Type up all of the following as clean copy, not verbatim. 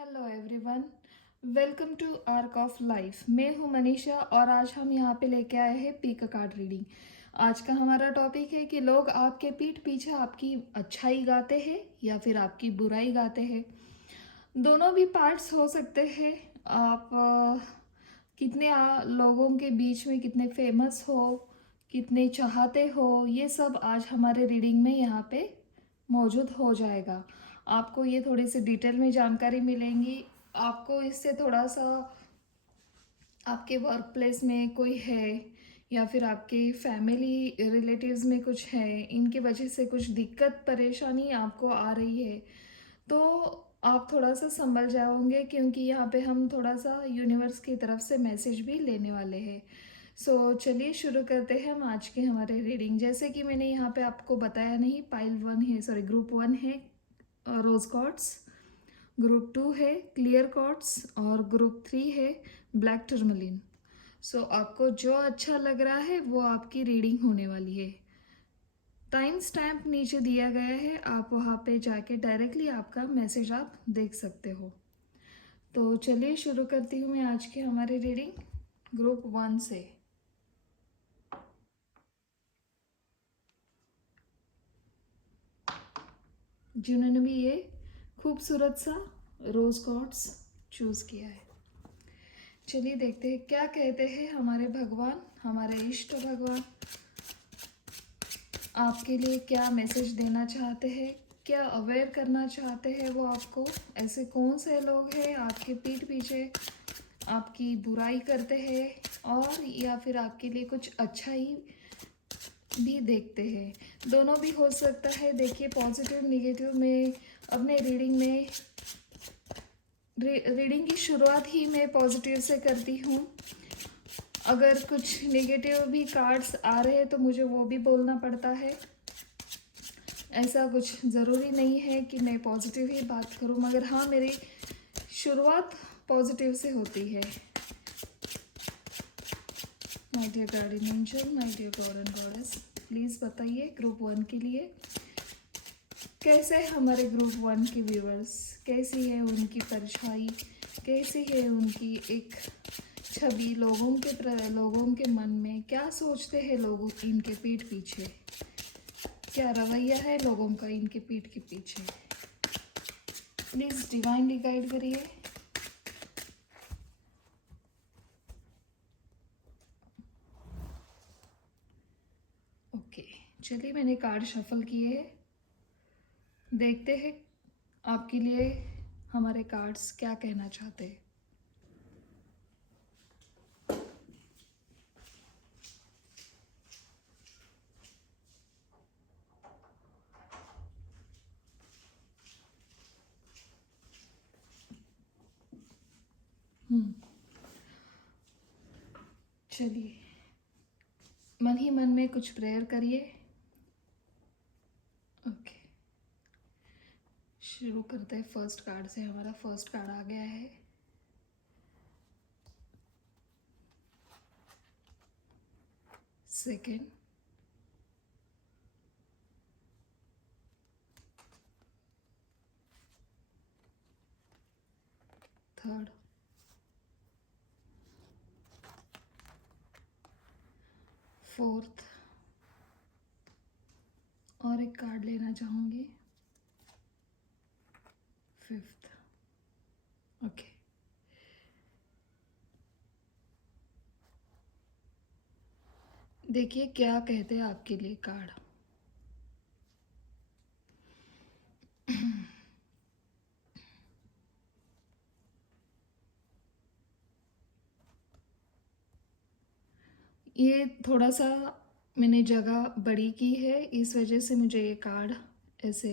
Hello everyone, welcome to Arc of Life. मैं हूं मनीषा और आज हम यहाँ पे लेके आए हैं पीक कार्ड रीडिंग। आज का हमारा टॉपिक है कि लोग आपके पीठ पीछे आपकी अच्छाई गाते हैं या फिर आपकी बुराई गाते हैं। दोनों भी पार्ट्स हो सकते हैं। आप कितने लोगों के बीच में कितने फेमस हो, कितने चाहते हो, ये सब आज हमारे रीडिंग में यहाँ पे मौजूद हो जाएगा। आपको ये थोड़ी सी डिटेल में जानकारी मिलेंगी। आपको इससे थोड़ा सा आपके वर्क प्लेस में कोई है या फिर आपके फैमिली रिलेटिव्स में कुछ है, इनकी वजह से कुछ दिक्कत परेशानी आपको आ रही है, तो आप थोड़ा सा संभल जाओगे, क्योंकि यहाँ पे हम थोड़ा सा यूनिवर्स की तरफ से मैसेज भी लेने वाले हैं। सो चलिए शुरू करते हैं हम आज के हमारे रीडिंग। जैसे कि मैंने यहाँ पे आपको बताया नहीं, पाइल वन है, सॉरी ग्रुप वन है रोज कॉर्ड्स, ग्रुप टू है क्लियर कॉर्ड्स और ग्रुप थ्री है ब्लैक टर्मलिन। सो आपको जो अच्छा लग रहा है वो आपकी रीडिंग होने वाली है। टाइम स्टैम्प नीचे दिया गया है, आप वहाँ पे जाके डायरेक्टली आपका मैसेज आप देख सकते हो। तो चलिए शुरू करती हूँ मैं आज के हमारे रीडिंग ग्रुप वन से। जिन्होंने भी ये खूबसूरत सा रोज कॉर्ड्स चूज़ किया है, चलिए देखते हैं क्या कहते हैं हमारे भगवान, हमारे इष्ट भगवान आपके लिए क्या मैसेज देना चाहते हैं, क्या अवेयर करना चाहते हैं वो आपको। ऐसे कौन से लोग हैं आपके पीठ पीछे आपकी बुराई करते हैं और या फिर आपके लिए कुछ अच्छा ही भी देखते हैं। दोनों भी हो सकता है। देखिए पॉजिटिव निगेटिव में अपने रीडिंग में रीडिंग की शुरुआत ही मैं पॉजिटिव से करती हूँ। अगर कुछ नेगेटिव भी कार्ड्स आ रहे हैं तो मुझे वो भी बोलना पड़ता है। ऐसा कुछ ज़रूरी नहीं है कि मैं पॉजिटिव ही बात करूँ, मगर हाँ मेरी शुरुआत पॉजिटिव से होती है। My dear guardian angel, my dear god and goddess, please बताइए ग्रुप वन के लिए कैसे है हमारे ग्रुप वन के व्यूअर्स, कैसी है उनकी परछाई, कैसी है उनकी एक छवि लोगों के मन में, क्या सोचते हैं लोग इनके पीठ पीछे, क्या रवैया है लोगों का इनके पीठ के पीछे। प्लीज़ डिवाइनली गाइड करिए। ओके, चलिए मैंने कार्ड शफल किए हैं, देखते हैं आपके लिए हमारे कार्ड्स क्या कहना चाहते हैं। चलिए मन ही मन में कुछ प्रेयर करिए। ओके, शुरू करते हैं फर्स्ट कार्ड से। हमारा फर्स्ट कार्ड आ गया है सेकंड, थर्ड, फोर्थ और एक कार्ड लेना चाहूँगी, फिफ्थ। ओके, देखिए क्या कहते हैं आपके लिए कार्ड। ये थोड़ा सा मैंने जगह बड़ी की है, इस वजह से मुझे ये कार्ड ऐसे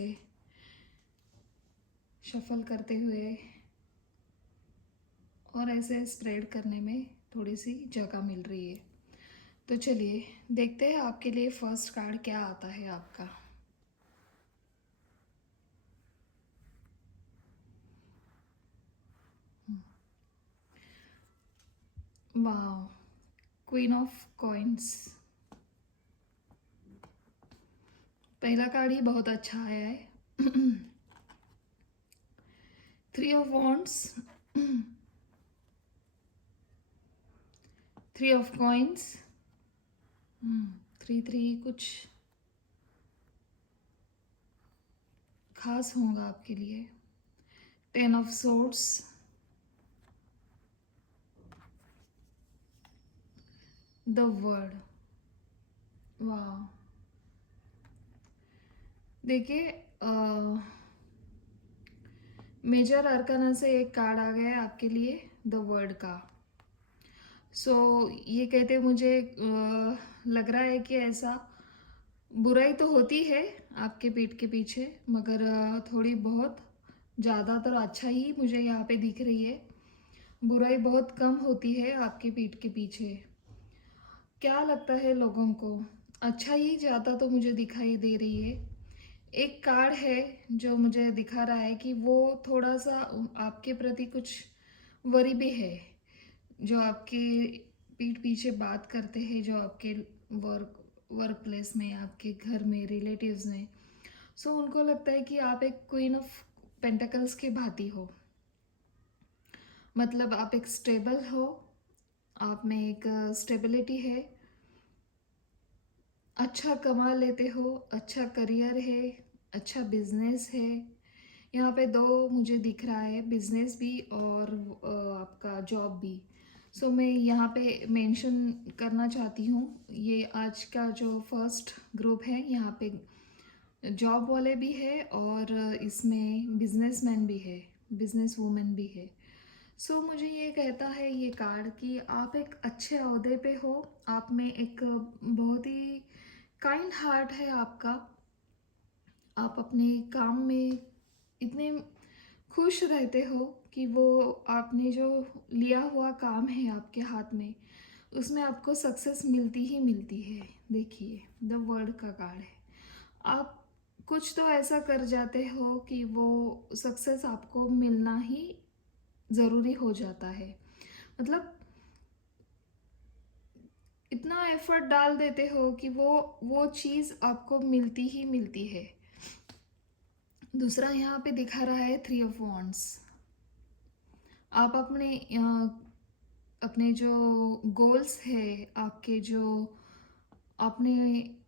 शफल करते हुए और ऐसे स्प्रेड करने में थोड़ी सी जगह मिल रही है। तो चलिए देखते हैं आपके लिए फर्स्ट कार्ड क्या आता है आपका। वाह, क्वीन ऑफ कॉइन्स, पहला कार्ड ही बहुत अच्छा आया है। Three of wands, three of coins, three three कुछ खास होगा आपके लिए। Ten of swords, the word. वाह, देखिए मेजर अरकाना से एक कार्ड आ गया है आपके लिए, द वर्ड का। सो ये कहते मुझे लग रहा है कि ऐसा बुराई तो होती है आपके पीठ के पीछे, मगर थोड़ी बहुत, ज़्यादातर अच्छा ही मुझे यहाँ पे दिख रही है। बुराई बहुत कम होती है आपके पीठ के पीछे। क्या लगता है लोगों को, अच्छा ही ज़्यादा तो मुझे दिखाई दे रही है। एक कार्ड है जो मुझे दिखा रहा है कि वो थोड़ा सा आपके प्रति कुछ वरी भी है, जो आपके पीठ पीछे बात करते हैं, जो आपके वर्क प्लेस में, आपके घर में, रिलेटिव्स में। सो उनको लगता है कि आप एक क्वीन ऑफ पेंटिकल्स के भांति हो। मतलब आप एक स्टेबल हो, आप में एक स्टेबिलिटी है, अच्छा कमा लेते हो, अच्छा करियर है, अच्छा बिजनेस है। यहाँ पे दो मुझे दिख रहा है, बिजनेस भी और आपका जॉब भी। सो मैं यहाँ पे मेंशन करना चाहती हूँ, ये आज का जो फर्स्ट ग्रुप है, यहाँ पे जॉब वाले भी है और इसमें बिजनेसमैन भी है, बिजनेस वूमेन भी है। सो मुझे ये कहता है ये कार्ड कि आप एक अच्छे ओहदे पे हो, आप में एक बहुत ही काइंड हार्ट है आपका, आप अपने काम में इतने खुश रहते हो कि वो आपने जो लिया हुआ काम है आपके हाथ में, उसमें आपको सक्सेस मिलती ही मिलती है। देखिए द वर्ल्ड का कार्ड है, आप कुछ तो ऐसा कर जाते हो कि वो सक्सेस आपको मिलना ही ज़रूरी हो जाता है। मतलब इतना एफर्ट डाल देते हो कि वो चीज़ आपको मिलती ही मिलती है। दूसरा यहाँ पे दिखा रहा है थ्री ऑफ वॉन्ड्स। आप अपने जो गोल्स है, आपके जो आपने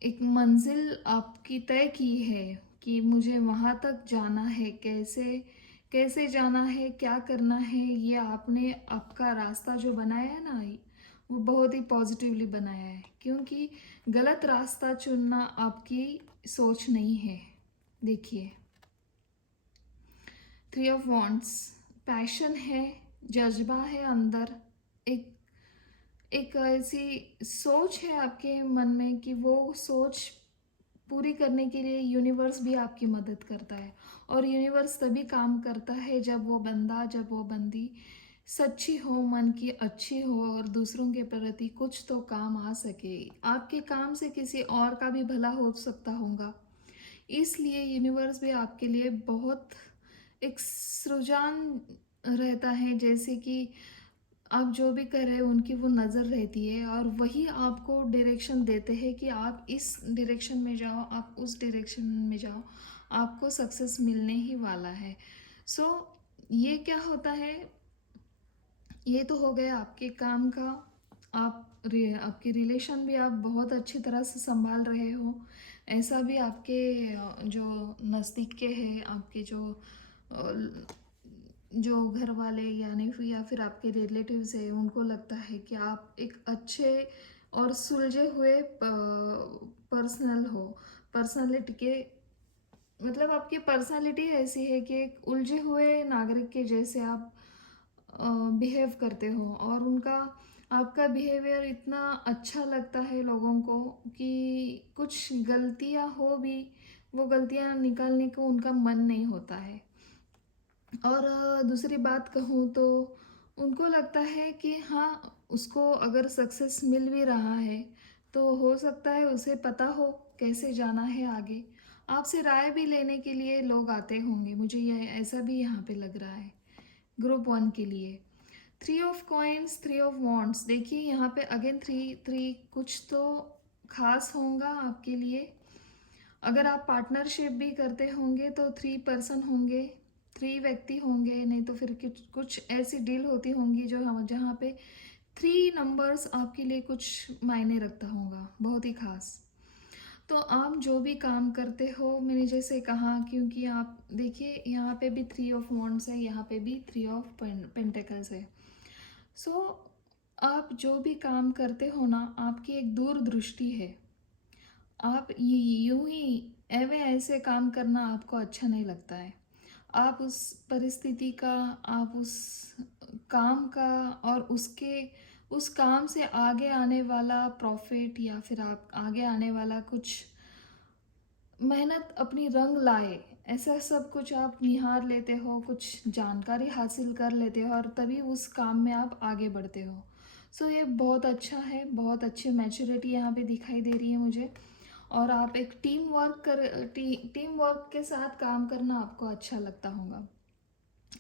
एक मंजिल आपकी तय की है कि मुझे वहाँ तक जाना है, कैसे कैसे जाना है, क्या करना है, ये आपने आपका रास्ता जो बनाया है ना, वो बहुत ही पॉजिटिवली बनाया है, क्योंकि गलत रास्ता चुनना आपकी सोच नहीं है। देखिए थ्री ऑफ वॉन्ड्स, पैशन है, जज्बा है अंदर, एक एक ऐसी सोच है आपके मन में कि वो सोच पूरी करने के लिए यूनिवर्स भी आपकी मदद करता है। और यूनिवर्स तभी काम करता है जब वो बंदा, जब वो बंदी सच्ची हो, मन की अच्छी हो और दूसरों के प्रति कुछ तो काम आ सके। आपके काम से किसी और का भी भला हो सकता होगा, इसलिए यूनिवर्स भी आपके लिए बहुत एक सृजन रहता है, जैसे कि आप जो भी कर रहे हो उनकी वो नज़र रहती है और वही आपको डायरेक्शन देते हैं कि आप इस डायरेक्शन में जाओ, आप उस डायरेक्शन में जाओ, आपको सक्सेस मिलने ही वाला है। सो ये क्या होता है, ये तो हो गया आपके काम का। आपकी रिलेशन भी आप बहुत अच्छी तरह से संभाल रहे हो। ऐसा भी आपके जो नज़दीक के हैं, आपके जो घर वाले यानी फिर या फिर आपके रिलेटिव्स हैं, उनको लगता है कि आप एक अच्छे और सुलझे हुए पर्सनल हो, पर्सनालिटी के, मतलब आपकी पर्सनालिटी ऐसी है कि एक उलझे हुए नागरिक के जैसे आप बिहेव करते हो और उनका आपका बिहेवियर इतना अच्छा लगता है लोगों को कि कुछ गलतियां हो भी, वो गलतियां निकालने को उनका मन नहीं होता है। और दूसरी बात कहूँ तो उनको लगता है कि हाँ, उसको अगर सक्सेस मिल भी रहा है तो हो सकता है उसे पता हो कैसे जाना है आगे। आपसे राय भी लेने के लिए लोग आते होंगे, मुझे यह ऐसा भी यहाँ पे लग रहा है ग्रुप वन के लिए। Three of coins, three of wands, देखिए यहाँ पे अगेन थ्री थ्री कुछ तो खास होगा आपके लिए। अगर आप पार्टनरशिप भी करते होंगे तो थ्री पर्सन होंगे, 3 व्यक्ति होंगे, नहीं तो फिर कुछ कुछ ऐसी डील होती होंगी जो हम जहाँ पे 3 नंबर्स आपके लिए कुछ मायने रखता होगा, बहुत ही ख़ास। तो आप जो भी काम करते हो, मैंने जैसे कहा, क्योंकि आप देखिए यहाँ पे भी 3 ऑफ वांड्स है, यहाँ पे भी 3 ऑफ पेंटिकल्स है। सो आप जो भी काम करते हो ना, आपकी एक दूरदृष्टि है। आप यूं ही एवे ऐसे काम करना आपको अच्छा नहीं लगता है। आप उस परिस्थिति का, आप उस काम का और उसके उस काम से आगे आने वाला प्रॉफिट या फिर आप आगे आने वाला कुछ मेहनत अपनी रंग लाए, ऐसा सब कुछ आप निहार लेते हो, कुछ जानकारी हासिल कर लेते हो और तभी उस काम में आप आगे बढ़ते हो। सो ये बहुत अच्छा है, बहुत अच्छी मैच्योरिटी यहाँ पे दिखाई दे रही है मुझे। और आप एक टीम वर्क के साथ काम करना आपको अच्छा लगता होगा।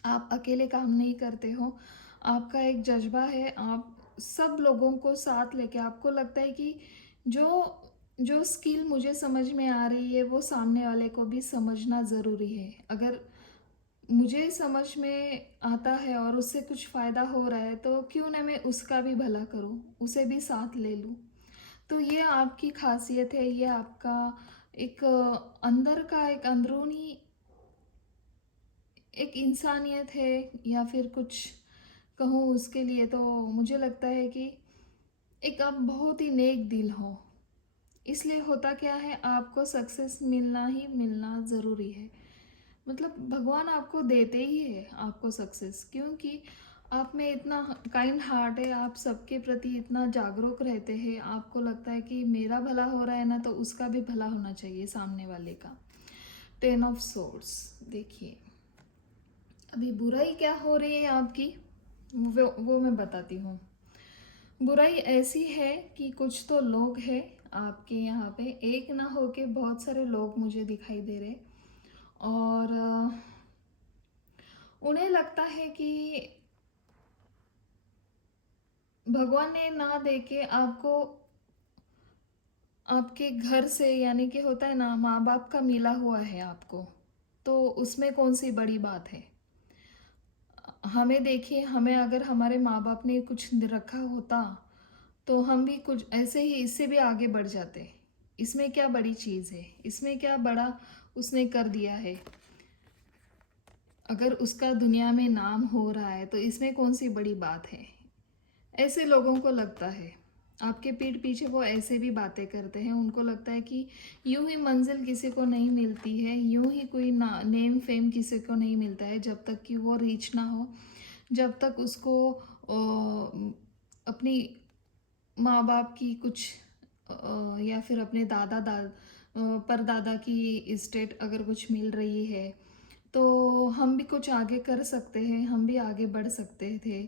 आप अकेले काम नहीं करते हो, आपका एक जज्बा है, आप सब लोगों को साथ लेके आपको लगता है कि जो जो स्किल मुझे समझ में आ रही है वो सामने वाले को भी समझना ज़रूरी है। अगर मुझे समझ में आता है और उससे कुछ फ़ायदा हो रहा है तो क्यों ना मैं उसका भी भला करूं, उसे भी साथ ले लूं। तो ये आपकी खासियत है, ये आपका एक अंदर का एक अंदरूनी एक इंसानियत है, या फिर कुछ कहूँ उसके लिए, तो मुझे लगता है कि एक आप बहुत ही नेक दिल हो। इसलिए होता क्या है, आपको सक्सेस मिलना ही मिलना ज़रूरी है। मतलब भगवान आपको देते ही है आपको सक्सेस, क्योंकि आप में इतना काइंड हार्ट है, आप सबके प्रति इतना जागरूक रहते हैं, आपको लगता है कि मेरा भला हो रहा है ना, तो उसका भी भला होना चाहिए सामने वाले का। 10 ऑफ सोर्स, देखिए अभी बुराई क्या हो रही है आपकी, वो मैं बताती हूँ। बुराई ऐसी है कि कुछ तो लोग हैं आपके यहाँ पे, एक ना होके बहुत सारे लोग मुझे दिखाई दे रहे। और उन्हें लगता है कि भगवान ने ना देके आपको आपके घर से, यानी कि होता है ना, माँ बाप का मिला हुआ है आपको, तो उसमें कौन सी बड़ी बात है। हमें देखिए, हमें अगर हमारे माँ बाप ने कुछ रखा होता तो हम भी कुछ ऐसे ही इससे भी आगे बढ़ जाते। इसमें क्या बड़ी चीज़ है, इसमें क्या बड़ा उसने कर दिया है। अगर उसका दुनिया में नाम हो रहा है तो इसमें कौन सी बड़ी बात है, ऐसे लोगों को लगता है। आपके पीठ पीछे वो ऐसे भी बातें करते हैं, उनको लगता है कि यूं ही मंजिल किसी को नहीं मिलती है, यूं ही कोई ना नेम फेम किसी को नहीं मिलता है जब तक कि वो रीच ना हो, जब तक उसको अपनी माँ बाप की कुछ या फिर अपने परदादा की इस्टेट अगर कुछ मिल रही है तो हम भी कुछ आगे कर सकते हैं, हम भी आगे बढ़ सकते थे।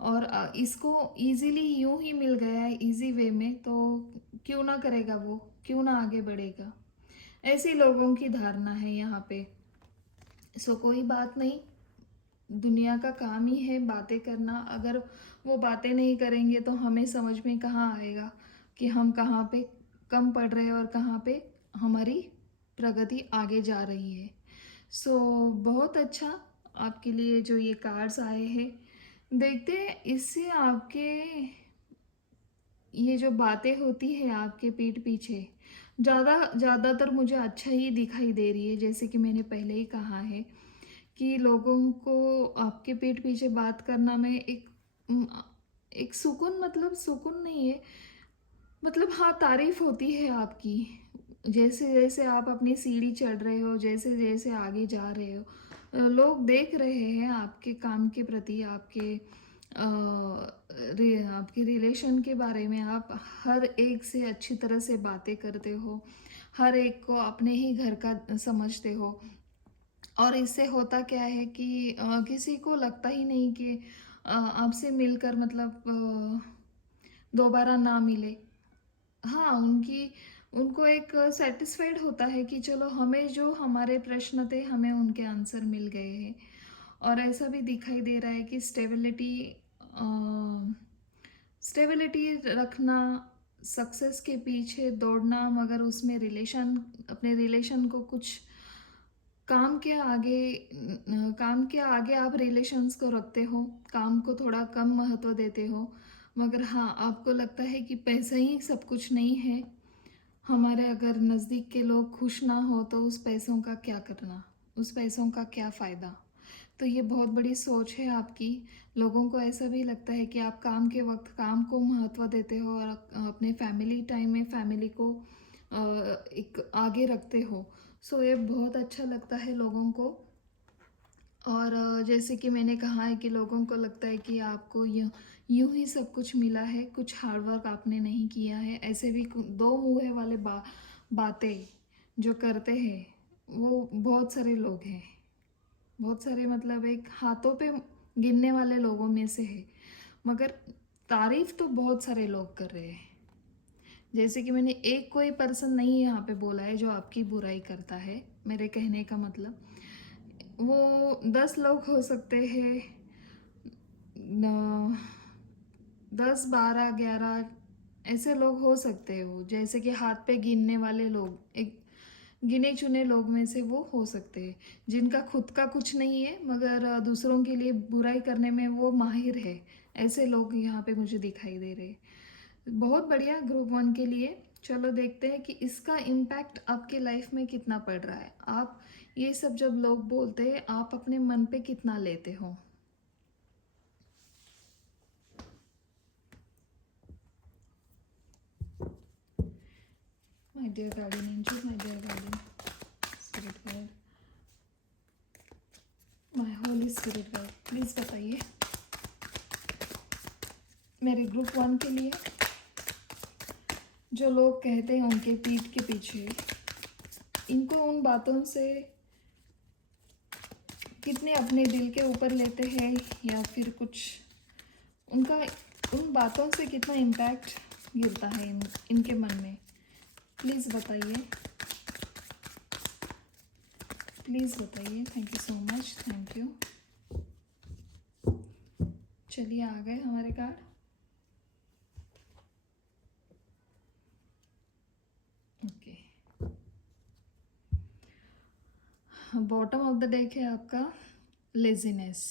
और इसको इजीली यूं ही मिल गया है इजी वे में, तो क्यों ना करेगा वो, क्यों ना आगे बढ़ेगा। ऐसी लोगों की धारणा है यहाँ पे। सो कोई बात नहीं, दुनिया का काम ही है बातें करना। अगर वो बातें नहीं करेंगे तो हमें समझ में कहाँ आएगा कि हम कहाँ पे कम पड़ रहे हैं और कहाँ पे हमारी प्रगति आगे जा रही है। सो बहुत अच्छा आपके लिए जो ये कार्ड्स आए हैं, देखते हैं इससे आपके ये जो बातें होती है आपके पीठ पीछे, ज़्यादातर मुझे अच्छा ही दिखाई दे रही है। जैसे कि मैंने पहले ही कहा है कि लोगों को आपके पीठ पीछे बात करना में उम, एक सुकून, मतलब सुकून नहीं है, मतलब हाँ, तारीफ होती है आपकी। जैसे जैसे आप अपनी सीढ़ी चढ़ रहे हो, जैसे जैसे आगे जा रहे हो, लोग देख रहे हैं आपके काम के प्रति, आपके रिलेशन के बारे में। आप हर एक से अच्छी तरह से बातें करते हो, हर एक को अपने ही घर का समझते हो। और इससे होता क्या है कि किसी को लगता ही नहीं कि आपसे मिलकर मतलब दोबारा ना मिले। हाँ, उनको एक सैटिस्फाइड होता है कि चलो हमें जो हमारे प्रश्न थे हमें उनके आंसर मिल गए हैं। और ऐसा भी दिखाई दे रहा है कि स्टेबिलिटी रखना, सक्सेस के पीछे दौड़ना, मगर उसमें अपने रिलेशन को कुछ काम के आगे आप रिलेशंस को रखते हो, काम को थोड़ा कम महत्व देते हो। मगर हाँ, आपको लगता है कि पैसा ही सब कुछ नहीं है। हमारे अगर नज़दीक के लोग खुश ना हो तो उस पैसों का क्या करना, उस पैसों का क्या फ़ायदा। तो ये बहुत बड़ी सोच है आपकी। लोगों को ऐसा भी लगता है कि आप काम के वक्त काम को महत्व देते हो और अपने फैमिली टाइम में फैमिली को एक आगे रखते हो। सो ये बहुत अच्छा लगता है लोगों को। और जैसे कि मैंने कहा है कि लोगों को लगता है कि आपको यूं ही सब कुछ मिला है, कुछ हार्ड वर्क आपने नहीं किया है। ऐसे भी दो मुँहे वाले बातें जो करते हैं वो बहुत सारे लोग हैं। बहुत सारे मतलब एक हाथों पे गिनने वाले लोगों में से है। मगर तारीफ तो बहुत सारे लोग कर रहे हैं। जैसे कि मैंने एक कोई पर्सन नहीं यहाँ पे बोला है जो आपकी बुराई करता है। मेरे कहने का मतलब वो 10 लोग हो सकते हैं, 10 12 11 ऐसे लोग हो सकते हैं। वो जैसे कि हाथ पे गिनने वाले लोग, एक गिने चुने लोग में से वो हो सकते हैं जिनका खुद का कुछ नहीं है मगर दूसरों के लिए बुराई करने में वो माहिर है। ऐसे लोग यहाँ पे मुझे दिखाई दे रहे हैं। बहुत बढ़िया ग्रुप वन के लिए। चलो देखते हैं कि इसका इम्पैक्ट आपके लाइफ में कितना पड़ रहा है। आप ये सब जब लोग बोलते हैं आप अपने मन पे कितना लेते हो। My dear garden angel, my dear garden spirit guide, my holy spirit guide, please बताइए मेरे ग्रुप वन के लिए। जो लोग कहते हैं उनके पीठ के पीछे, इनको उन बातों से कितने अपने दिल के ऊपर लेते हैं या फिर कुछ उनका उन बातों से कितना इम्पैक्ट गिरता है इनके मन में। प्लीज़ बताइए, प्लीज़ बताइए। Thank you so much, thank you. चलिए आ गए हमारे card. Okay, bottom of the deck है आपका लेजीनेस।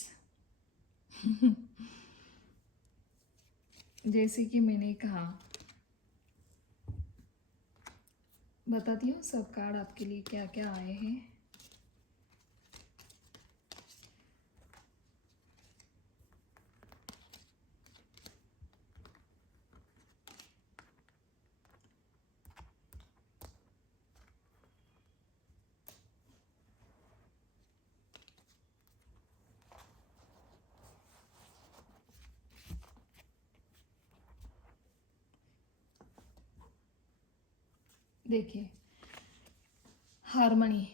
जैसे कि मैंने कहा, बताती हूँ सब कार्ड आपके लिए क्या क्या आए हैं। देखिए, हारमनी,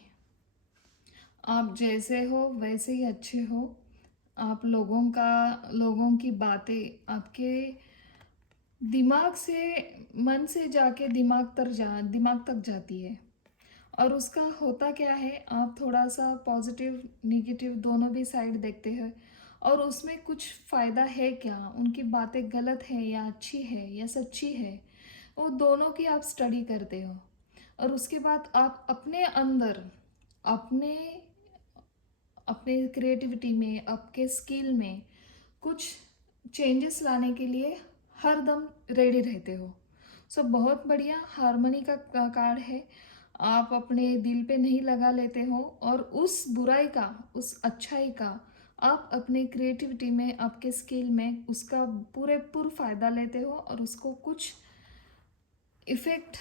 आप जैसे हो वैसे ही अच्छे हो। आप लोगों की बातें आपके दिमाग से, मन से जाके दिमाग तक जाती है। और उसका होता क्या है, आप थोड़ा सा पॉजिटिव निगेटिव दोनों भी साइड देखते हैं और उसमें कुछ फ़ायदा है क्या, उनकी बातें गलत है या अच्छी है या सच्ची है, वो दोनों की आप स्टडी करते हो। और उसके बाद आप अपने अंदर अपने अपने क्रिएटिविटी में, आपके स्किल में कुछ चेंजेस लाने के लिए हर दम रेडी रहते हो। सो बहुत बढ़िया हारमोनी का कार्ड है। आप अपने दिल पे नहीं लगा लेते हो और उस बुराई का, उस अच्छाई का आप अपने क्रिएटिविटी में, आपके स्किल में उसका पूरे फ़ायदा लेते हो और उसको कुछ इफ़ेक्ट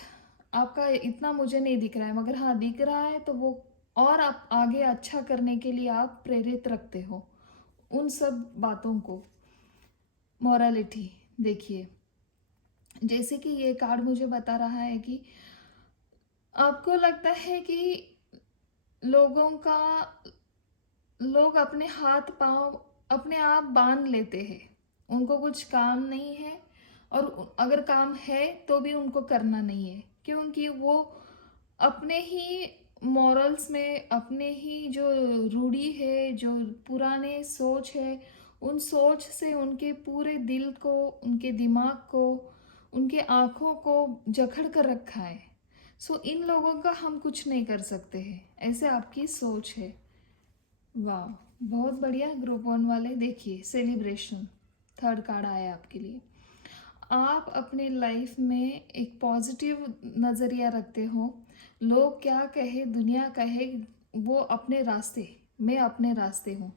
आपका इतना मुझे नहीं दिख रहा है मगर हाँ दिख रहा है तो वो और आप आगे अच्छा करने के लिए आप प्रेरित रखते हो उन सब बातों को। मोरालिटी देखिए, जैसे कि ये कार्ड मुझे बता रहा है कि आपको लगता है कि लोगों का लोग अपने हाथ पाँव अपने आप बांध लेते हैं। उनको कुछ काम नहीं है और अगर काम है तो भी उनको करना नहीं है क्योंकि वो अपने ही मॉरल्स में, अपने ही जो रूढ़ी है, जो पुराने सोच है, उन सोच से उनके पूरे दिल को, उनके दिमाग को, उनके आँखों को जकड़ कर रखा है। सो इन लोगों का हम कुछ नहीं कर सकते हैं, ऐसे आपकी सोच है। वाह, बहुत बढ़िया। ग्रुप वन वाले देखिए, सेलिब्रेशन, थर्ड कार्ड आया आपके लिए। आप अपने लाइफ में एक पॉजिटिव नज़रिया रखते हो। लोग क्या कहे, दुनिया कहे, वो अपने रास्ते, मैं अपने रास्ते हूँ।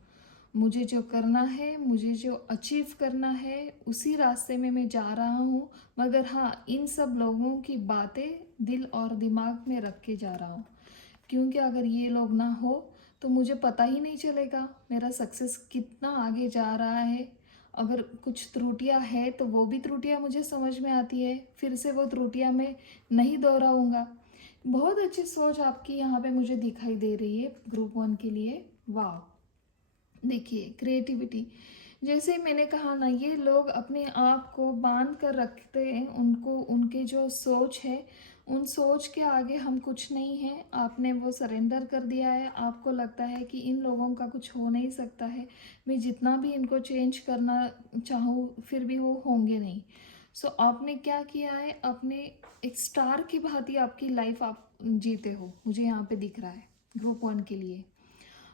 मुझे जो करना है, मुझे जो अचीव करना है, उसी रास्ते में मैं जा रहा हूँ। मगर हाँ, इन सब लोगों की बातें दिल और दिमाग में रख के जा रहा हूँ, क्योंकि अगर ये लोग ना हो तो मुझे पता ही नहीं चलेगा मेरा सक्सेस कितना आगे जा रहा है। अगर कुछ त्रुटियां है तो वो भी त्रुटियां मुझे समझ में आती है, फिर से वो त्रुटियां मैं नहीं दोहराऊंगा। बहुत अच्छी सोच आपकी यहाँ पे मुझे दिखाई दे रही है ग्रुप वन के लिए। वाह, देखिए क्रिएटिविटी, जैसे मैंने कहा ना, ये लोग अपने आप को बांध कर रखते हैं, उनको उनके जो सोच है, उन सोच के आगे हम कुछ नहीं है। आपने वो सरेंडर कर दिया है, आपको लगता है कि इन लोगों का कुछ हो नहीं सकता है, मैं जितना भी इनको चेंज करना चाहूँ फिर भी वो होंगे नहीं। सो आपने क्या किया है, अपने एक स्टार की भांति आपकी लाइफ आप जीते हो, मुझे यहाँ पे दिख रहा है ग्रुप वन के लिए।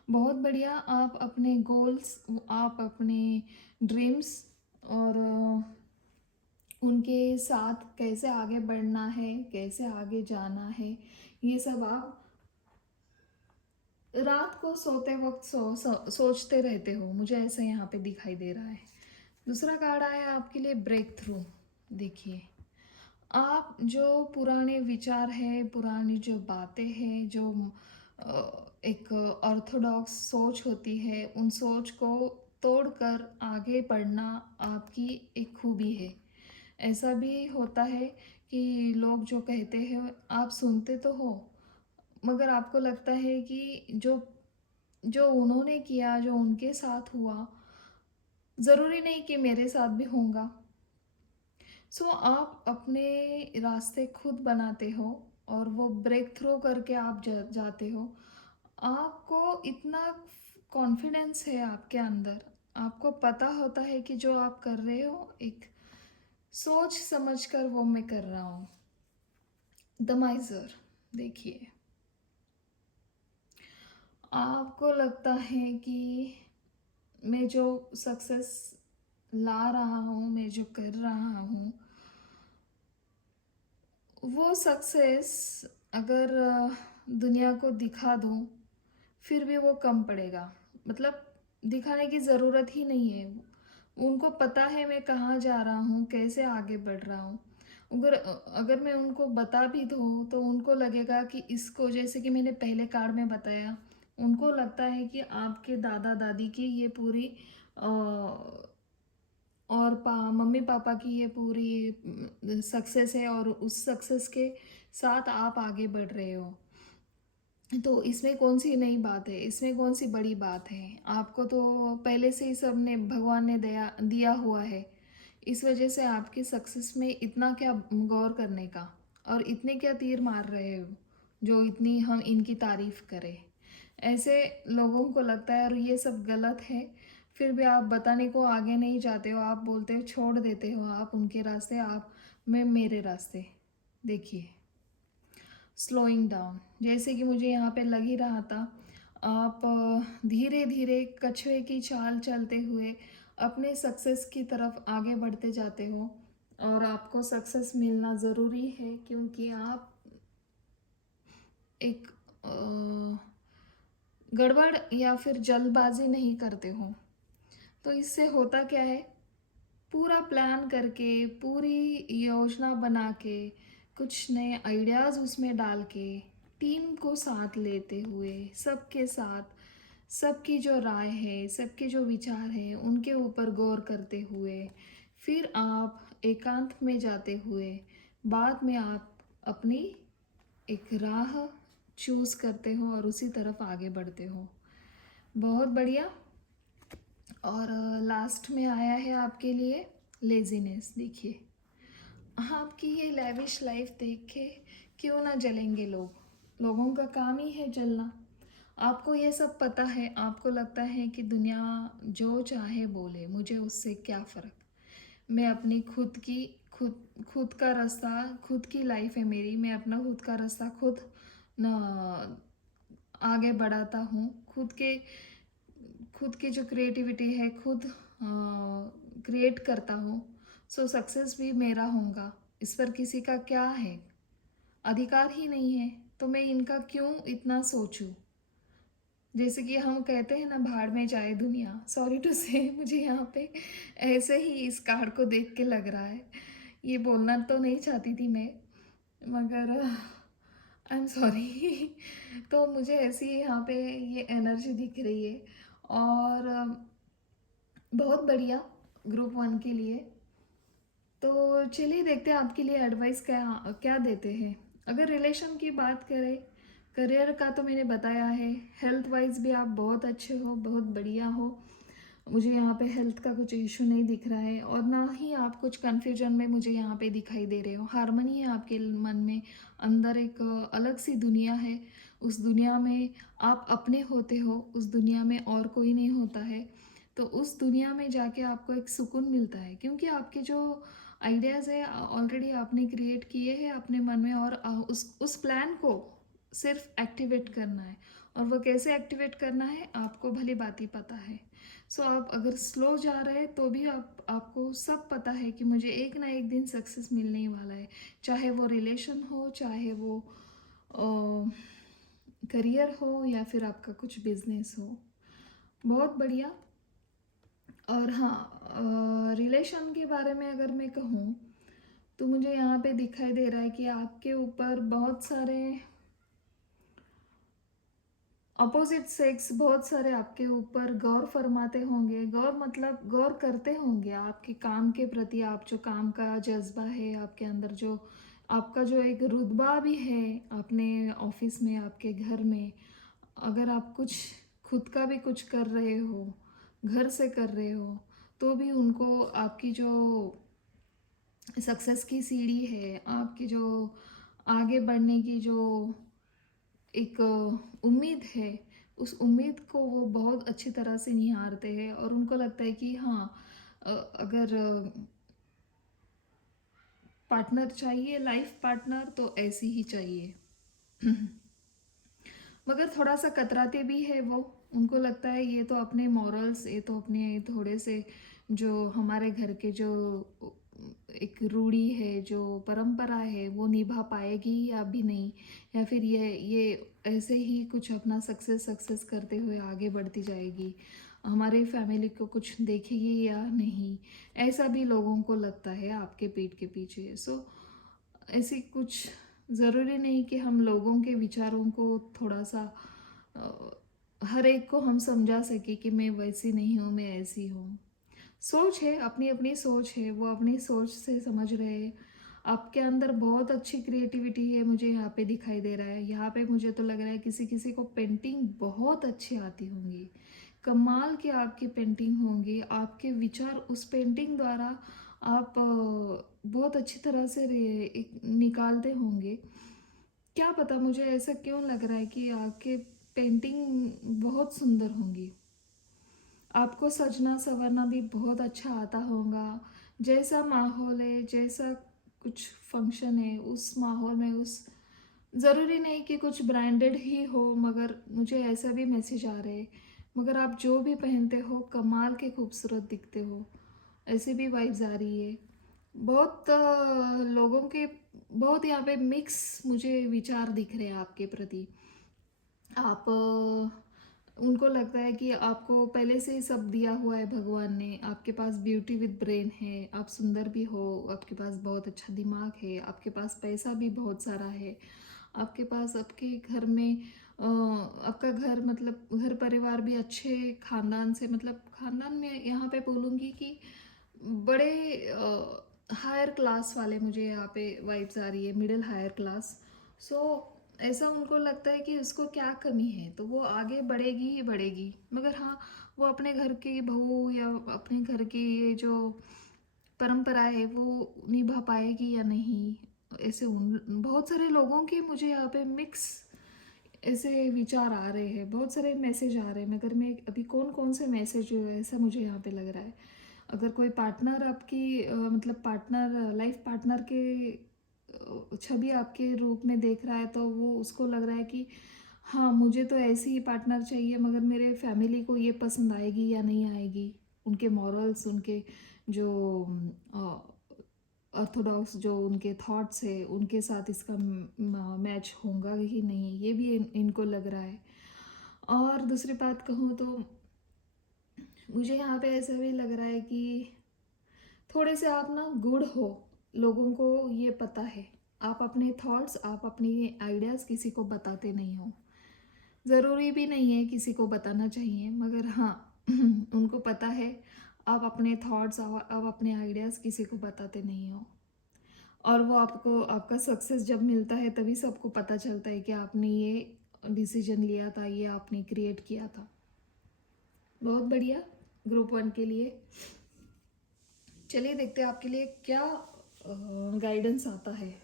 बहुत बढ़िया। आप अपने गोल्स, आप अपने ड्रीम्स और उनके साथ कैसे आगे बढ़ना है, कैसे आगे जाना है, ये सब आप रात को सोते वक्त सोचते रहते हो, मुझे ऐसा यहाँ पे दिखाई दे रहा है। दूसरा कार्ड आया आपके लिए, ब्रेक थ्रू। देखिए, आप जो पुराने विचार है, पुरानी जो बातें हैं, जो एक ऑर्थोडॉक्स सोच होती है, उन सोच को तोड़कर आगे बढ़ना आपकी एक खूबी है। ऐसा भी होता है कि लोग जो कहते हैं आप सुनते तो हो, मगर आपको लगता है कि जो जो उन्होंने किया, जो उनके साथ हुआ, ज़रूरी नहीं कि मेरे साथ भी होगा। सो आप अपने रास्ते खुद बनाते हो और वो ब्रेक थ्रू करके आप जाते हो। आपको इतना कॉन्फिडेंस है आपके अंदर, आपको पता होता है कि जो आप कर रहे हो एक सोच समझ कर वो मैं कर रहा हूँ। द माइजर, देखिए, आपको लगता है कि मैं जो सक्सेस ला रहा हूँ, मैं जो कर रहा हूँ, वो सक्सेस अगर दुनिया को दिखा दूँ फिर भी वो कम पड़ेगा। मतलब दिखाने की ज़रूरत ही नहीं है। उनको पता है मैं कहाँ जा रहा हूँ, कैसे आगे बढ़ रहा हूँ। अगर मैं उनको बता भी दूँ तो उनको लगेगा कि इसको, जैसे कि मैंने पहले कार्ड में बताया, उनको लगता है कि आपके दादा दादी की ये पूरी और मम्मी पापा की ये पूरी सक्सेस है और उस सक्सेस के साथ आप आगे बढ़ रहे हो। तो इसमें कौन सी नई बात है, इसमें कौन सी बड़ी बात है। आपको तो पहले से ही सब ने, भगवान ने दया दिया हुआ है। इस वजह से आपकी सक्सेस में इतना क्या गौर करने का, और इतने क्या तीर मार रहे हो जो इतनी हम इनकी तारीफ करें। ऐसे लोगों को लगता है और ये सब गलत है, फिर भी आप बताने को आगे नहीं जाते हो, आप बोलते हो, छोड़ देते हो आप उनके रास्ते, आप मैं मेरे रास्ते। देखिए, स्लोइंग डाउन, जैसे कि मुझे यहाँ पे लग ही रहा था, आप धीरे धीरे कछुए की चाल चलते हुए अपने सक्सेस की तरफ आगे बढ़ते जाते हो। और आपको सक्सेस मिलना ज़रूरी है, क्योंकि आप एक गड़बड़ या फिर जल्दबाजी नहीं करते हो। तो इससे होता क्या है, पूरा प्लान करके, पूरी योजना बना के, कुछ नए आइडियाज़ उसमें डाल के, टीम को साथ लेते हुए, सबके साथ, सबकी जो राय है, सबके जो विचार हैं, उनके ऊपर गौर करते हुए, फिर आप एकांत में जाते हुए, बाद में आप अपनी एक राह चूज़ करते हो और उसी तरफ आगे बढ़ते हो। बहुत बढ़िया। और लास्ट में आया है आपके लिए लेजीनेस। देखिए, आपकी ये लेविश लाइफ देख के क्यों ना जलेंगे लोग, लोगों का काम ही है जलना। आपको ये सब पता है, आपको लगता है कि दुनिया जो चाहे बोले, मुझे उससे क्या फ़र्क, मैं अपनी खुद खुद का रास्ता, खुद की लाइफ है मेरी, मैं अपना खुद का रास्ता खुद न आगे बढ़ाता हूँ। खुद की जो क्रिएटिविटी है खुद क्रिएट करता हूँ। सो सक्सेस भी मेरा होगा, इस पर किसी का क्या है, अधिकार ही नहीं है, तो मैं इनका क्यों इतना सोचूं। जैसे कि हम कहते हैं ना, भाड़ में जाए दुनिया, सॉरी टू से मुझे यहाँ पे ऐसे ही इस कार्ड को देख के लग रहा है। ये बोलना तो नहीं चाहती थी मैं, मगर आई एम सॉरी। तो मुझे ऐसी यहाँ पे ये एनर्जी दिख रही है। और बहुत बढ़िया ग्रुप वन के लिए। तो चलिए देखते हैं आपके लिए एडवाइस क्या क्या देते हैं। अगर रिलेशन की बात करें, करियर का तो मैंने बताया है। हेल्थ वाइज भी आप बहुत अच्छे हो, बहुत बढ़िया हो। मुझे यहाँ पे हेल्थ का कुछ इशू नहीं दिख रहा है, और ना ही आप कुछ कन्फ्यूजन में मुझे यहाँ पे दिखाई दे रहे हो। हारमोनी है आपके मन में, अंदर एक अलग सी दुनिया है। उस दुनिया में आप अपने होते हो, उस दुनिया में और कोई नहीं होता है। तो उस दुनिया में जाके आपको एक सुकून मिलता है, क्योंकि आपके जो आइडियाज़ है ऑलरेडी आपने क्रिएट किए हैं अपने मन में, और उस प्लान को सिर्फ एक्टिवेट करना है। और वो कैसे एक्टिवेट करना है आपको भली बात ही पता है। सो आप अगर स्लो जा रहे हैं तो भी आपको सब पता है कि मुझे एक ना एक दिन सक्सेस मिलने ही वाला है। चाहे वो रिलेशन हो, चाहे वो करियर हो, या फिर आपका कुछ बिजनेस हो। बहुत बढ़िया। और हाँ, रिलेशन के बारे में अगर मैं कहूँ, तो मुझे यहाँ पे दिखाई दे रहा है कि आपके ऊपर बहुत सारे अपोजिट सेक्स, बहुत सारे आपके ऊपर गौर फरमाते होंगे। गौर मतलब गौर करते होंगे आपके काम के प्रति। आप जो काम का जज्बा है आपके अंदर, जो आपका जो एक रुतबा भी है अपने ऑफिस में, आपके घर में, अगर आप कुछ खुद का भी कुछ कर रहे हो, घर से कर रहे हो, तो भी उनको आपकी जो सक्सेस की सीढ़ी है, आपकी जो आगे बढ़ने की जो एक उम्मीद है, उस उम्मीद को वो बहुत अच्छी तरह से निहारते हैं। और उनको लगता है कि हाँ, अगर पार्टनर चाहिए, लाइफ पार्टनर, तो ऐसी ही चाहिए। मगर थोड़ा सा कतराते भी है वो। उनको लगता है ये तो अपने मॉरल्स, ये तो अपने थोड़े से जो हमारे घर के जो एक रूढ़ी है, जो परंपरा है, वो निभा पाएगी या भी नहीं, या फिर ये ऐसे ही कुछ अपना सक्सेस सक्सेस करते हुए आगे बढ़ती जाएगी, हमारे फैमिली को कुछ देखेगी या नहीं। ऐसा भी लोगों को लगता है आपके पीठ के पीछे। सो ऐसी कुछ ज़रूरी नहीं कि हम लोगों के विचारों को थोड़ा सा हर एक को हम समझा सके कि मैं वैसी नहीं हूँ, मैं ऐसी हूँ। सोच है, अपनी अपनी सोच है, वो अपनी सोच से समझ रहे हैं। आपके अंदर बहुत अच्छी क्रिएटिविटी है, मुझे यहाँ पे दिखाई दे रहा है। यहाँ पे मुझे तो लग रहा है किसी किसी को पेंटिंग बहुत अच्छी आती होंगी, कमाल की आपकी पेंटिंग होंगी। आपके विचार उस पेंटिंग द्वारा आप बहुत अच्छी तरह से निकालते होंगे। क्या पता, मुझे ऐसा क्यों लग रहा है कि आपके पेंटिंग बहुत सुंदर होंगी। आपको सजना संवरना भी बहुत अच्छा आता होगा। जैसा माहौल है, जैसा कुछ फंक्शन है, उस माहौल में, उस ज़रूरी नहीं कि कुछ ब्रांडेड ही हो, मगर मुझे ऐसा भी मैसेज आ रहे हैं। मगर आप जो भी पहनते हो कमाल के खूबसूरत दिखते हो, ऐसी भी वाइब्स आ रही है। बहुत लोगों के बहुत यहाँ पे मिक्स मुझे विचार दिख रहे हैं आपके प्रति। आप उनको लगता है कि आपको पहले से ही सब दिया हुआ है भगवान ने। आपके पास ब्यूटी विद ब्रेन है, आप सुंदर भी हो, आपके पास बहुत अच्छा दिमाग है, आपके पास पैसा भी बहुत सारा है, आपके पास आपके घर में आपका घर मतलब घर परिवार भी अच्छे खानदान से, मतलब खानदान में यहाँ पे बोलूँगी कि बड़े हायर क्लास वाले मुझे यहाँ पे वाइब्स आ रही है, मिडिल हायर क्लास। सो ऐसा उनको लगता है कि उसको क्या कमी है, तो वो आगे बढ़ेगी ही बढ़ेगी। मगर हाँ, वो अपने घर की बहू या अपने घर की ये जो परंपरा है वो निभा पाएगी या नहीं। ऐसे उन बहुत सारे लोगों के मुझे यहाँ पे मिक्स ऐसे विचार आ रहे हैं, बहुत सारे मैसेज आ रहे हैं, मगर मैं अभी कौन कौन से मैसेज, ऐसा मुझे यहाँ पे लग रहा है। अगर कोई पार्टनर आपकी मतलब पार्टनर लाइफ पार्टनर के छवि आपके रूप में देख रहा है, तो वो उसको लग रहा है कि हाँ, मुझे तो ऐसी ही पार्टनर चाहिए, मगर मेरे फैमिली को ये पसंद आएगी या नहीं आएगी, उनके मॉरल्स, उनके जो ऑर्थोडॉक्स जो उनके थॉट्स है, उनके साथ इसका मैच होगा ही नहीं, ये भी इनको लग रहा है। और दूसरी बात कहूँ तो मुझे यहाँ पे ऐसा भी लग रहा है कि थोड़े से आप ना गुड हो, लोगों को ये पता है, आप अपने थॉट्स, आप अपनी आइडियाज़ किसी को बताते नहीं हो। ज़रूरी भी नहीं है किसी को बताना चाहिए, मगर हाँ उनको पता है आप अपने थॉट्स, आप अपने आइडियाज़ किसी को बताते नहीं हो। और वो आपको, आपका सक्सेस जब मिलता है तभी सबको पता चलता है कि आपने ये डिसीजन लिया था, ये आपने क्रिएट किया था। बहुत बढ़िया ग्रुप 1 के लिए। चलिए देखते हैं आपके लिए क्या गाइडेंस आता है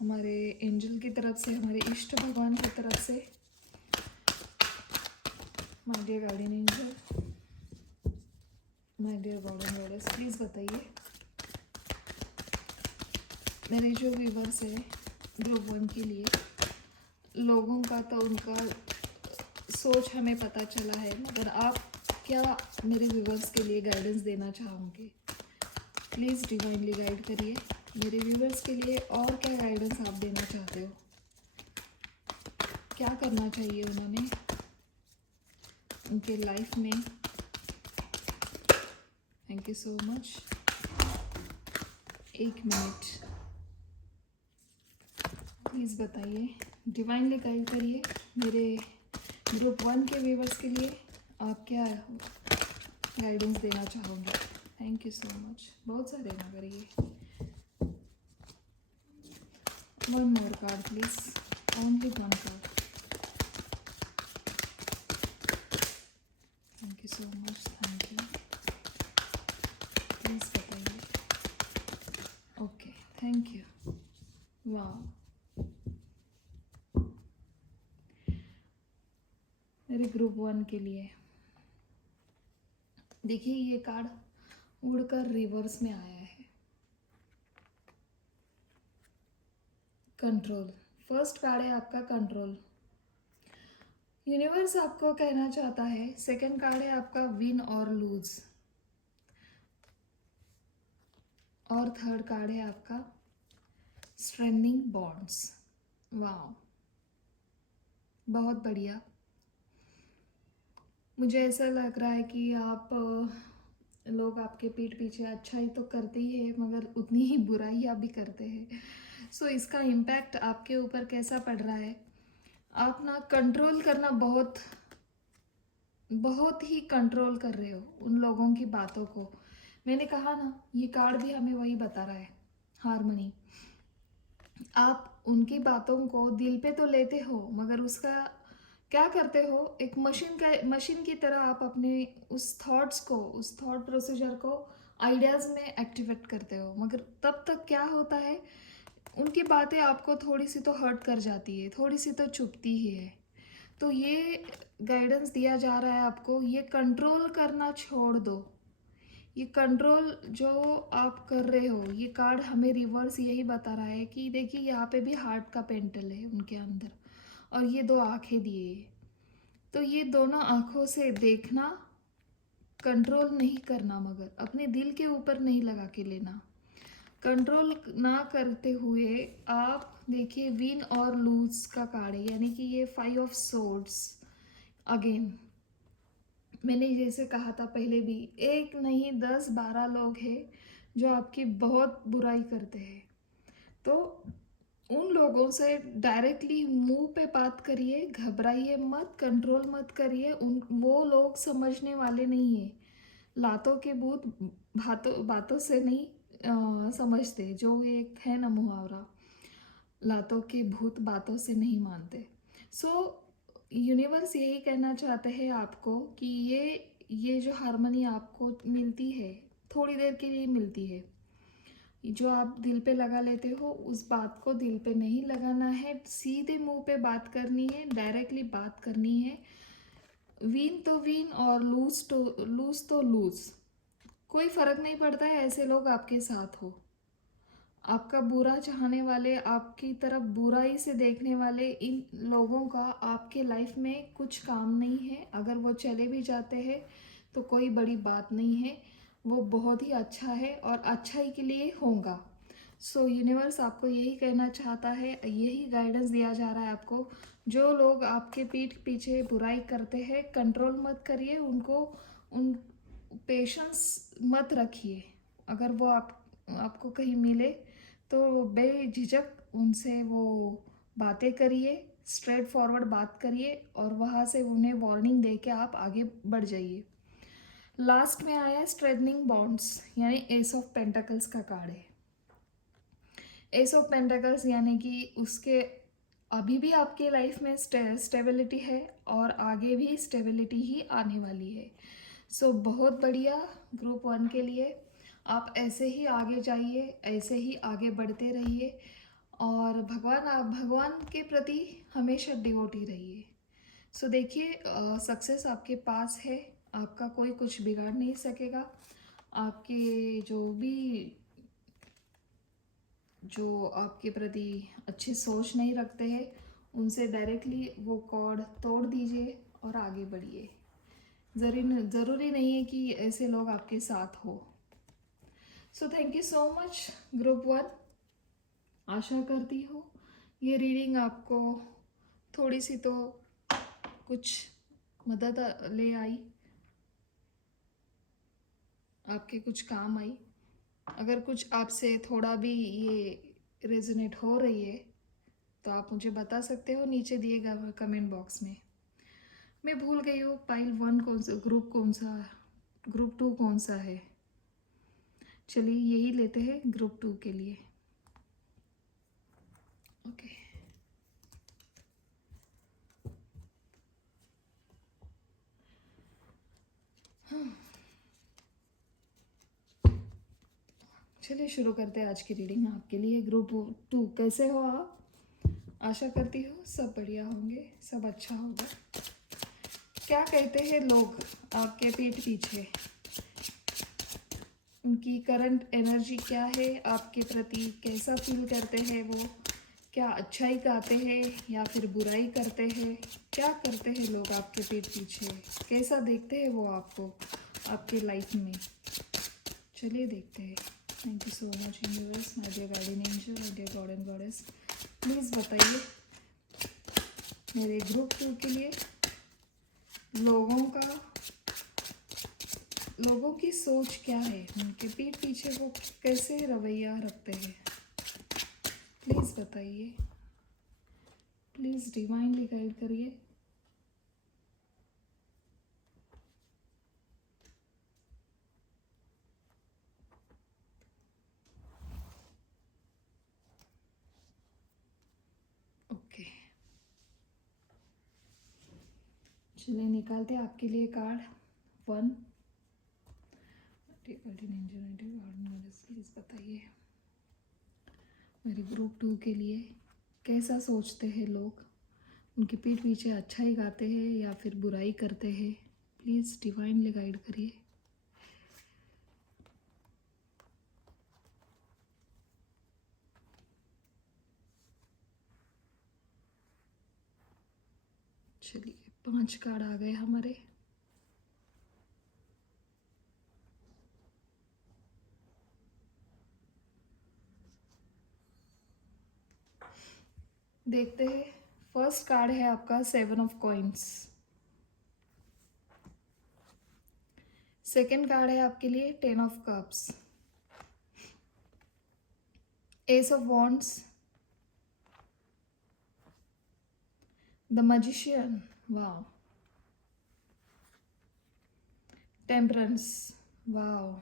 हमारे एंजल की तरफ से, हमारे इष्ट भगवान की तरफ से। My dear guardian angel, my dear god and goddess, please बताइए मेरे जो व्यूवर्स है ग्रुप 1 के लिए। लोगों का तो उनका सोच हमें पता चला है, मगर आप क्या मेरे व्यूवर्स के लिए गाइडेंस देना चाहोगे? प्लीज़ डिवाइनली गाइड करिए मेरे व्यूवर्स के लिए। और क्या गाइडेंस आप देना चाहते हो? क्या करना चाहिए उन्होंने उनके लाइफ में? Thank you so much. 1 minute please बताइए, डिवाइनली गाइड करिए मेरे ग्रुप 1 के व्यूवर्स के लिए। आप क्या गाइडेंस देना चाहोगे? Thank you so much. बहुत सारे मगर ये 1 more card please, only 1 card. Thank you so much, thank you. Please बताइए। Okay, thank you. वाह, मेरे ग्रुप 1 के लिए देखिए ये कार्ड उड़कर रिवर्स में आया है। कंट्रोल, फर्स्ट कार्ड है आपका कंट्रोल। यूनिवर्स आपको कहना चाहता है। सेकंड कार्ड है आपका विन और लूज। और थर्ड कार्ड है आपका स्ट्रेंथनिंग बॉन्ड्स। वाह, बहुत बढ़िया। मुझे ऐसा लग रहा है कि आप लोग आपके पीठ पीछे अच्छा ही तो करते ही है, मगर उतनी ही बुराइयाँ भी करते हैं। सो इसका इम्पैक्ट आपके ऊपर कैसा पड़ रहा है? आप ना कंट्रोल करना बहुत बहुत ही कंट्रोल कर रहे हो उन लोगों की बातों को। मैंने कहा ना, ये कार्ड भी हमें वही बता रहा है, हारमनी। आप उनकी बातों को दिल पे तो लेते हो, मगर उसका क्या करते हो, एक मशीन की तरह आप अपने उस थॉट्स को, उस थॉट प्रोसीजर को आइडियाज़ में एक्टिवेट करते हो। मगर तब तक क्या होता है, उनकी बातें आपको थोड़ी सी तो हर्ट कर जाती है, थोड़ी सी तो चुभती ही है। तो ये गाइडेंस दिया जा रहा है आपको, ये कंट्रोल करना छोड़ दो। ये कंट्रोल जो आप कर रहे हो, ये कार्ड हमें रिवर्स यही बता रहा है कि देखिए यहाँ पे भी हार्ट का पेंटल है उनके अंदर, और ये 2 आंखें दिए। तो ये दोनों आंखों से देखना, कंट्रोल नहीं करना, मगर अपने दिल के ऊपर नहीं लगा के लेना। कंट्रोल ना करते हुए आप देखिए विन और लूज का कार्ड है, यानी कि ये 5 ऑफ सोर्ड्स। अगेन मैंने जैसे कहा था पहले भी, एक नहीं 10-12 लोग हैं जो आपकी बहुत बुराई करते हैं। तो उन लोगों से डायरेक्टली मुंह पे बात करिए, घबराइए मत, कंट्रोल मत करिए। उन वो लोग समझने वाले नहीं है। लातों के भूत बातों बातों से नहीं समझते। जो एक है ना मुहावरा, लातों के भूत बातों से नहीं मानते। सो यूनिवर्स यही कहना चाहते हैं आपको कि ये जो हारमनी आपको मिलती है, थोड़ी देर के लिए मिलती है। जो आप दिल पे लगा लेते हो, उस बात को दिल पे नहीं लगाना है, सीधे मुंह पे बात करनी है, डायरेक्टली बात करनी है। विन तो विन और लूज तो लूज। कोई फर्क नहीं पड़ता है ऐसे लोग आपके साथ हो। आपका बुरा चाहने वाले, आपकी तरफ बुराई से देखने वाले इन लोगों का आपके लाइफ में कुछ काम नहीं है। अगर वो चले भी जाते हैं तो कोई बड़ी बात नहीं है, वो बहुत ही अच्छा है और अच्छाई के लिए होगा। सो यूनिवर्स आपको यही कहना चाहता है, यही गाइडेंस दिया जा रहा है आपको। जो लोग आपके पीठ पीछे बुराई करते हैं, कंट्रोल मत करिए उनको, उन पेशेंस मत रखिए। अगर वो आपको कहीं मिले तो बेझिझक उनसे वो बातें करिए, स्ट्रेट फॉरवर्ड बात करिए और वहाँ से उन्हें वार्निंग दे के आप आगे बढ़ जाइए। लास्ट में आया स्ट्रेंथनिंग बॉन्ड्स, यानी एस ऑफ पेंटाकल्स का कार्ड है। एस ऑफ पेंटाकल्स यानी कि उसके अभी भी आपके लाइफ में स्टेबिलिटी है और आगे भी स्टेबिलिटी ही आने वाली है। सो बहुत बढ़िया ग्रुप 1 के लिए। आप ऐसे ही आगे जाइए, ऐसे ही आगे बढ़ते रहिए और भगवान के प्रति हमेशा डिवोटी रहिए। सो देखिए, सक्सेस आपके पास है, आपका कोई कुछ बिगाड़ नहीं सकेगा। आपके जो आपके प्रति अच्छी सोच नहीं रखते हैं, उनसे डायरेक्टली वो कॉर्ड तोड़ दीजिए और आगे बढ़िए। ज़रूरी नहीं है कि ऐसे लोग आपके साथ हो। So thank you so much group 1। आशा करती हूँ ये रीडिंग आपको थोड़ी सी तो कुछ मदद ले आई, आपके कुछ काम आई। अगर कुछ आपसे थोड़ा भी ये रेजोनेट हो रही है तो आप मुझे बता सकते हो नीचे दिए गए कमेंट बॉक्स में। मैं भूल गई हूँ पाइल 1 कौन सा, ग्रुप 2 कौन सा है। चलिए यही लेते हैं ग्रुप 2 के लिए। ओके, चलिए शुरू करते हैं आज की रीडिंग आपके लिए। ग्रुप 2, कैसे हो आप? आशा करती हूँ सब बढ़िया होंगे, सब अच्छा होगा। क्या कहते हैं लोग आपके पीठ पीछे? उनकी करंट एनर्जी क्या है आपके प्रति? कैसा फील करते हैं वो? क्या अच्छाई गाते हैं या फिर बुराई करते हैं? क्या करते हैं लोग आपके पीठ पीछे? कैसा देखते हैं वो आपको, आपकी लाइफ में? चलिए देखते हैं। Thank you so much universe, my dear guardian angel, my dear god and goddess, please बताइए मेरे ग्रुप 2 के लिए लोगों की सोच क्या है, उनके पीठ पीछे वो कैसे रवैया रखते हैं। प्लीज़ बताइए, प्लीज़ डिवाइनली गाइड करिए। ओके, चलिए निकालते हैं आपके लिए कार्ड 1। प्लीज़ बताइए मेरे ग्रुप 2 के लिए कैसा सोचते हैं लोग, उनके पीठ पीछे अच्छाई गाते हैं या फिर बुराई करते हैं। प्लीज़ डिवाइनली गाइड करिए। चलिए 5 कार्ड आ गए हमारे। देखते हैं, फर्स्ट कार्ड है आपका 7 ऑफ कॉइन्स। सेकंड कार्ड है आपके लिए 10 of cups, ace of wands, the magician, wow, temperance, wow.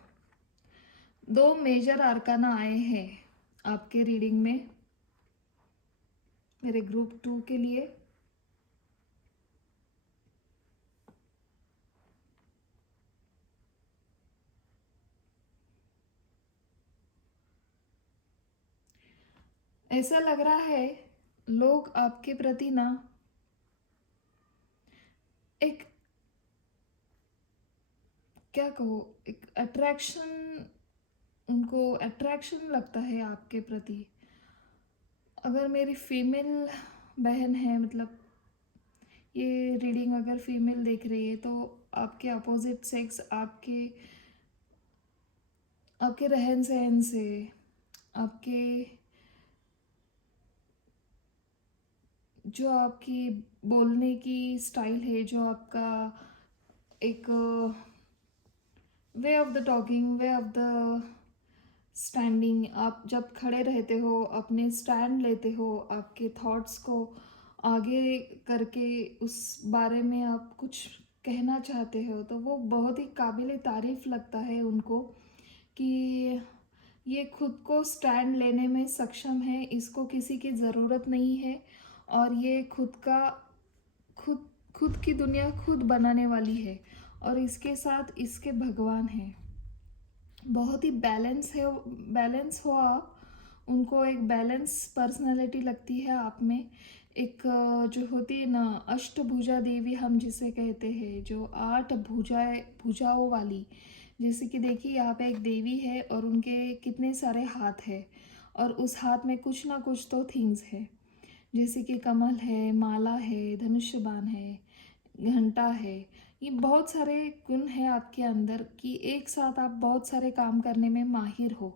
2 major arcana आए हैं आपके रीडिंग में मेरे ग्रुप 2 के लिए। ऐसा लग रहा है लोग आपके प्रति ना एक क्या कहो, एक अट्रैक्शन, उनको अट्रैक्शन लगता है आपके प्रति। अगर मेरी फीमेल बहन है, मतलब ये रीडिंग अगर फीमेल देख रही है, तो आपके अपोजिट सेक्स आपके आपके रहन सहन से, आपके जो आपकी बोलने की स्टाइल है, जो आपका एक way of the talking, way of the standing, आप जब खड़े रहते हो, अपने स्टैंड लेते हो, आपके थॉट्स को आगे करके उस बारे में आप कुछ कहना चाहते हो, तो वो बहुत ही काबिल तारीफ़ लगता है उनको कि ये खुद को स्टैंड लेने में सक्षम है, इसको किसी की ज़रूरत नहीं है, और ये खुद खुद की दुनिया खुद बनाने वाली है, और इसके साथ इसके भगवान हैं। बहुत ही बैलेंस हो आप। उनको एक बैलेंस पर्सनालिटी लगती है आप में। एक जो होती है ना, अष्टभुजा देवी हम जिसे कहते हैं, जो 8 भुजाओं वाली। जैसे कि देखिए, यहाँ पे एक देवी है और उनके कितने सारे हाथ हैं, और उस हाथ में कुछ ना कुछ तो थिंग्स है। जैसे कि कमल है, माला है, धनुष्य बाण है, घंटा है। ये बहुत सारे गुण हैं आपके अंदर कि एक साथ आप बहुत सारे काम करने में माहिर हो,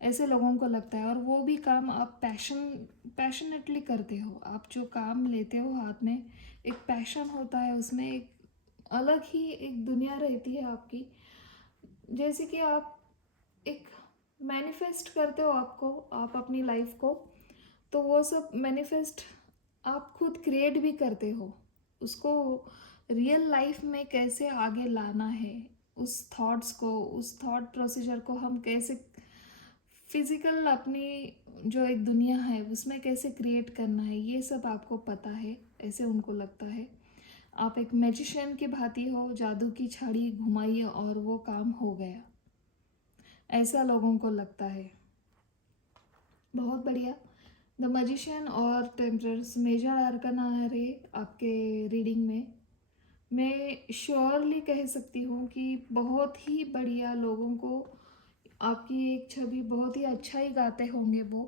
ऐसे लोगों को लगता है। और वो भी काम आप पैशनेटली करते हो। आप जो काम लेते हो हाथ में, एक पैशन होता है उसमें, एक अलग ही एक दुनिया रहती है आपकी। जैसे कि आप एक मैनिफेस्ट करते हो आपको, आप अपनी लाइफ को, तो वो सब मैनिफेस्ट आप खुद क्रिएट भी करते हो। उसको रियल लाइफ में कैसे आगे लाना है, उस थॉट्स को, उस थॉट प्रोसीजर को हम कैसे फिजिकल अपनी जो एक दुनिया है उसमें कैसे क्रिएट करना है, ये सब आपको पता है, ऐसे उनको लगता है। आप एक मैजिशियन की भांति हो, जादू की छड़ी घुमाइए और वो काम हो गया, ऐसा लोगों को लगता है। बहुत बढ़िया। द मजिशियन और टेम्परर्स मेजर आर्कन आ रहे आपके रीडिंग में। मैं श्योरली कह सकती हूँ कि बहुत ही बढ़िया लोगों को आपकी एक छवि बहुत ही अच्छा ही गाते होंगे वो।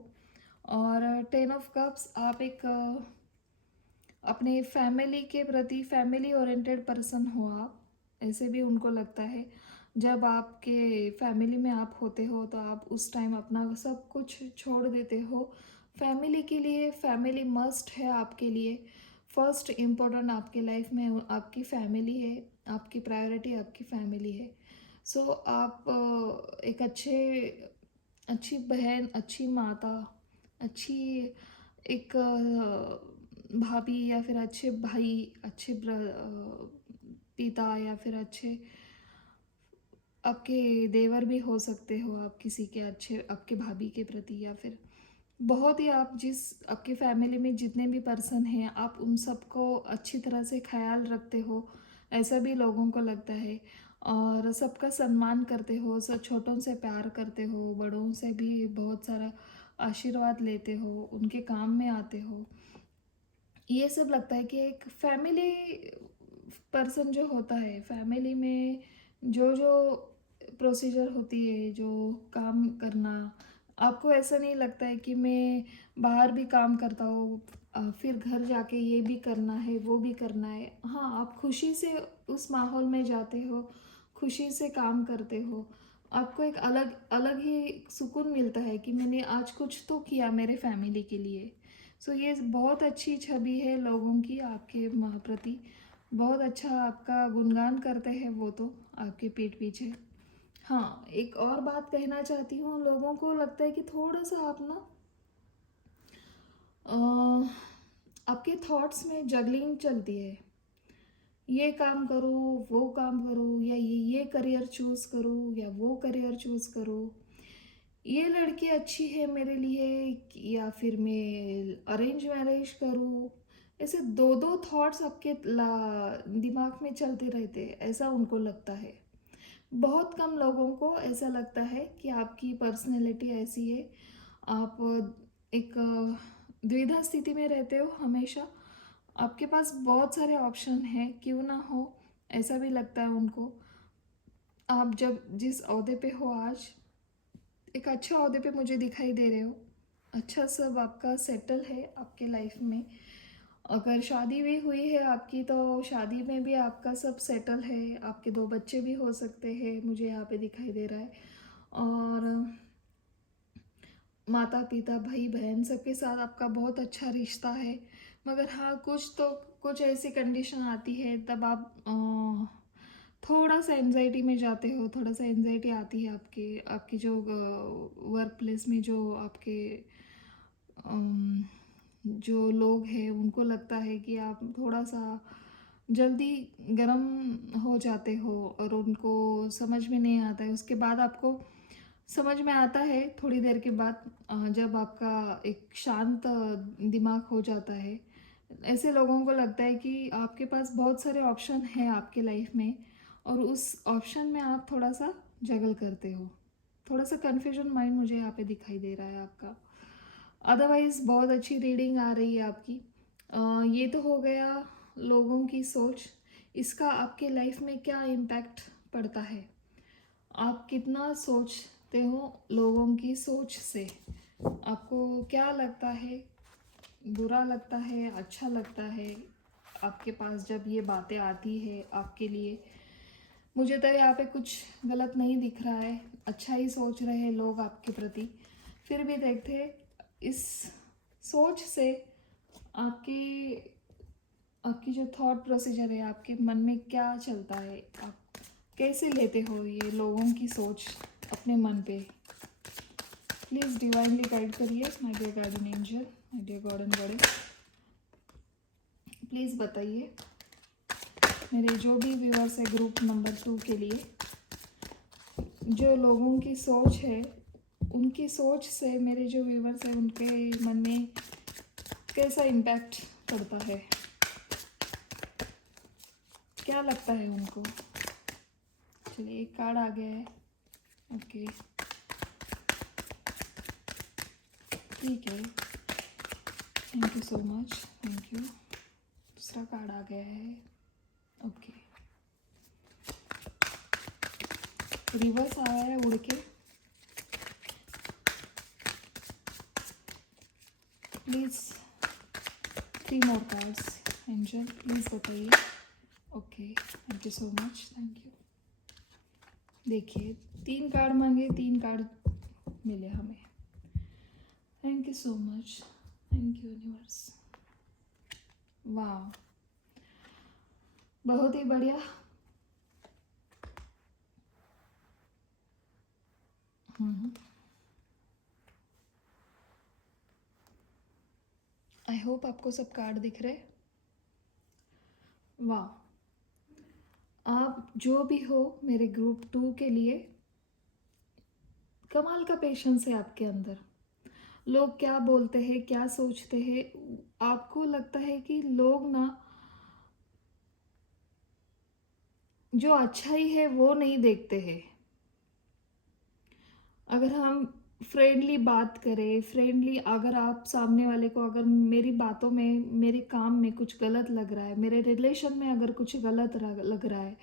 और 10 ऑफ कप्स, आप एक अपने फैमिली के प्रति फैमिली ओरिएंटेड पर्सन हो आप, ऐसे भी उनको लगता है। जब आपके फैमिली में आप होते हो तो आप उस टाइम अपना सब कुछ छोड़ देते हो फैमिली के लिए। फैमिली मस्ट है आपके लिए। फर्स्ट इम्पोर्टेंट आपके लाइफ में आपकी फैमिली है, आपकी प्रायोरिटी आपकी फैमिली है। सो आप एक अच्छी बहन, अच्छी माता, अच्छी एक भाभी, या फिर अच्छे भाई, अच्छे पिता, या फिर अच्छे आपके देवर भी हो सकते हो आप किसी के, अच्छे आपके भाभी के प्रति, या फिर बहुत ही आप जिस आपकी फैमिली में जितने भी पर्सन हैं आप उन सबको अच्छी तरह से ख्याल रखते हो, ऐसा भी लोगों को लगता है। और सबका सम्मान करते हो, सब छोटों से प्यार करते हो, बड़ों से भी बहुत सारा आशीर्वाद लेते हो, उनके काम में आते हो। ये सब लगता है कि एक फैमिली पर्सन जो होता है, फैमिली में जो जो प्रोसीजर होती है, जो काम करना, आपको ऐसा नहीं लगता है कि मैं बाहर भी काम करता हूँ, फिर घर जाके ये भी करना है, वो भी करना है। हाँ, आप खुशी से उस माहौल में जाते हो, खुशी से काम करते हो। आपको एक अलग अलग ही सुकून मिलता है कि मैंने आज कुछ तो किया मेरे फैमिली के लिए। सो ये बहुत अच्छी छवि है लोगों की आपके प्रति। बहुत अच्छा आपका गुणगान करते हैं वो तो आपके पीठ पीछे। हाँ, एक और बात कहना चाहती हूँ, लोगों को लगता है कि थोड़ा सा आप ना अ, आपके थॉट्स में जगलिंग चलती है। ये काम करूँ, वो काम करूँ, या ये करियर चूज़ करूँ, या वो करियर चूज़ करूँ। ये लड़की अच्छी है मेरे लिए, या फिर मैं अरेंज मैरिज करूँ। ऐसे दो दो थॉट्स आपके दिमाग में चलते रहते हैं, ऐसा उनको लगता है। बहुत कम लोगों को ऐसा लगता है कि आपकी पर्सनैलिटी ऐसी है। आप एक द्विधा स्थिति में रहते हो हमेशा। आपके पास बहुत सारे ऑप्शन हैं, क्यों ना हो, ऐसा भी लगता है उनको। आप जब जिस ओहदे पे हो आज, एक अच्छे ओहदे पे मुझे दिखाई दे रहे हो। अच्छा सब आपका सेटल है आपके लाइफ में। अगर शादी भी हुई है आपकी तो शादी में भी आपका सब सेटल है। आपके 2 बच्चे भी हो सकते हैं, मुझे यहाँ पे दिखाई दे रहा है। और माता पिता भाई बहन सबके साथ आपका बहुत अच्छा रिश्ता है। मगर हाँ, कुछ ऐसी कंडीशन आती है तब आप थोड़ा सा एंजाइटी में जाते हो। थोड़ा सा एंजाइटी आती है आपके आपकी जो वर्क प्लेस में जो आपके अम, जो लोग हैं उनको लगता है कि आप थोड़ा सा जल्दी गर्म हो जाते हो और उनको समझ में नहीं आता है। उसके बाद आपको समझ में आता है थोड़ी देर के बाद, जब आपका एक शांत दिमाग हो जाता है। ऐसे लोगों को लगता है कि आपके पास बहुत सारे ऑप्शन हैं आपके लाइफ में और उस ऑप्शन में आप थोड़ा सा जगल करते हो। थोड़ा सा कन्फ्यूजन माइंड मुझे यहाँ पे दिखाई दे रहा है आपका। अदरवाइज़ बहुत अच्छी रीडिंग आ रही है आपकी। ये तो हो गया लोगों की सोच। इसका आपके लाइफ में क्या इम्पैक्ट पड़ता है? आप कितना सोचते हो लोगों की सोच से? आपको क्या लगता है? बुरा लगता है, अच्छा लगता है आपके पास जब ये बातें आती है आपके लिए? मुझे तो यहाँ पे कुछ गलत नहीं दिख रहा है, अच्छा ही सोच रहे हैं लोग आपके प्रति। फिर भी देखते इस सोच से आपकी आपकी जो थॉट प्रोसीजर है, आपके मन में क्या चलता है? आप कैसे लेते हो ये लोगों की सोच अपने मन पे? प्लीज़ डिवाइनली गाइड करिए my dear garden angel, my dear god and goddess. Please बताइए मेरे जो भी व्यूअर्स है ग्रुप नंबर 2 के लिए, जो लोगों की सोच है उनकी सोच से मेरे जो व्यूअर्स हैं उनके मन में कैसा इम्पैक्ट पड़ता है? क्या लगता है उनको? चलिए एक कार्ड आ गया है। ओके, ठीक है, thank you so much, thank you. दूसरा कार्ड आ गया है। ओके, रिवर्स आया है उड़ के। Please 3 more cards angel, please बताइए। Okay, thank you so much, thank you. देखिए 3 कार्ड मांगे, 3 कार्ड मिले हमें। Thank you so much, thank you universe. वाह, बहुत ही बढ़िया। आई होप आपको सब कार्ड दिख रहे। वाह, आप जो भी हो मेरे ग्रुप 2 के लिए, कमाल का पेशेंस है आपके अंदर। लोग क्या बोलते हैं, क्या सोचते हैं, आपको लगता है कि लोग ना जो अच्छाई है वो नहीं देखते हैं। अगर हम फ्रेंडली बात करें, फ्रेंडली, अगर आप सामने वाले को अगर मेरी बातों में, मेरे काम में कुछ गलत लग रहा है, मेरे रिलेशन में अगर कुछ गलत लग रहा है,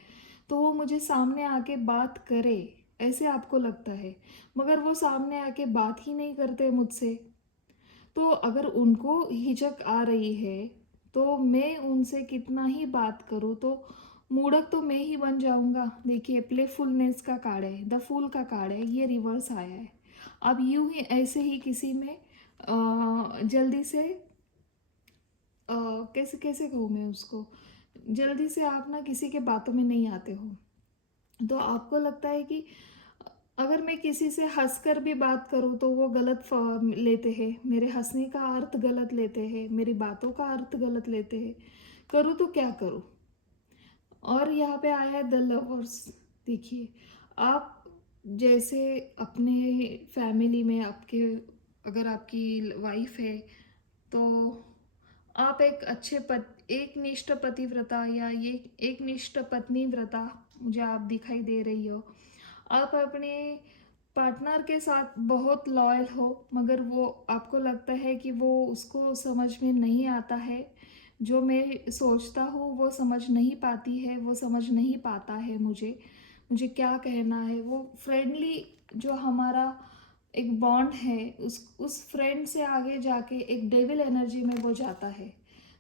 तो वो मुझे सामने आके बात करे, ऐसे आपको लगता है। मगर वो सामने आके बात ही नहीं करते मुझसे। तो अगर उनको हिचक आ रही है तो मैं उनसे कितना ही बात करूँ तो मूढ़क तो मैं ही बन जाऊंगा। देखिए प्लेफुलनेस का कार्ड है, द फूल का कार्ड है, ये रिवर्स आया है। अब यूं ही ऐसे ही किसी में जल्दी से कैसे कैसे कहूँ मैं उसको, जल्दी से आप ना किसी के बातों में नहीं आते हो। तो आपको लगता है कि अगर मैं किसी से हंसकर भी बात करूँ तो वो गलत लेते हैं, मेरे हंसने का अर्थ गलत लेते हैं, मेरी बातों का अर्थ गलत लेते हैं। करूँ तो क्या करूँ? और यहाँ पे आया है द लवर्स। देखिए आप जैसे अपने फैमिली में आपके, अगर आपकी वाइफ है तो आप एक अच्छे एक निष्ठ पतिव्रता या ये एक निष्ठ पत्नी व्रता मुझे आप दिखाई दे रही हो। आप अपने पार्टनर के साथ बहुत लॉयल हो, मगर वो आपको लगता है कि वो उसको समझ में नहीं आता है। जो मैं सोचता हूँ वो समझ नहीं पाती है, वो समझ नहीं पाता है मुझे मुझे क्या कहना है, वो फ्रेंडली जो हमारा एक बॉन्ड है, उस फ्रेंड से आगे जाके एक डेविल एनर्जी में वो जाता है।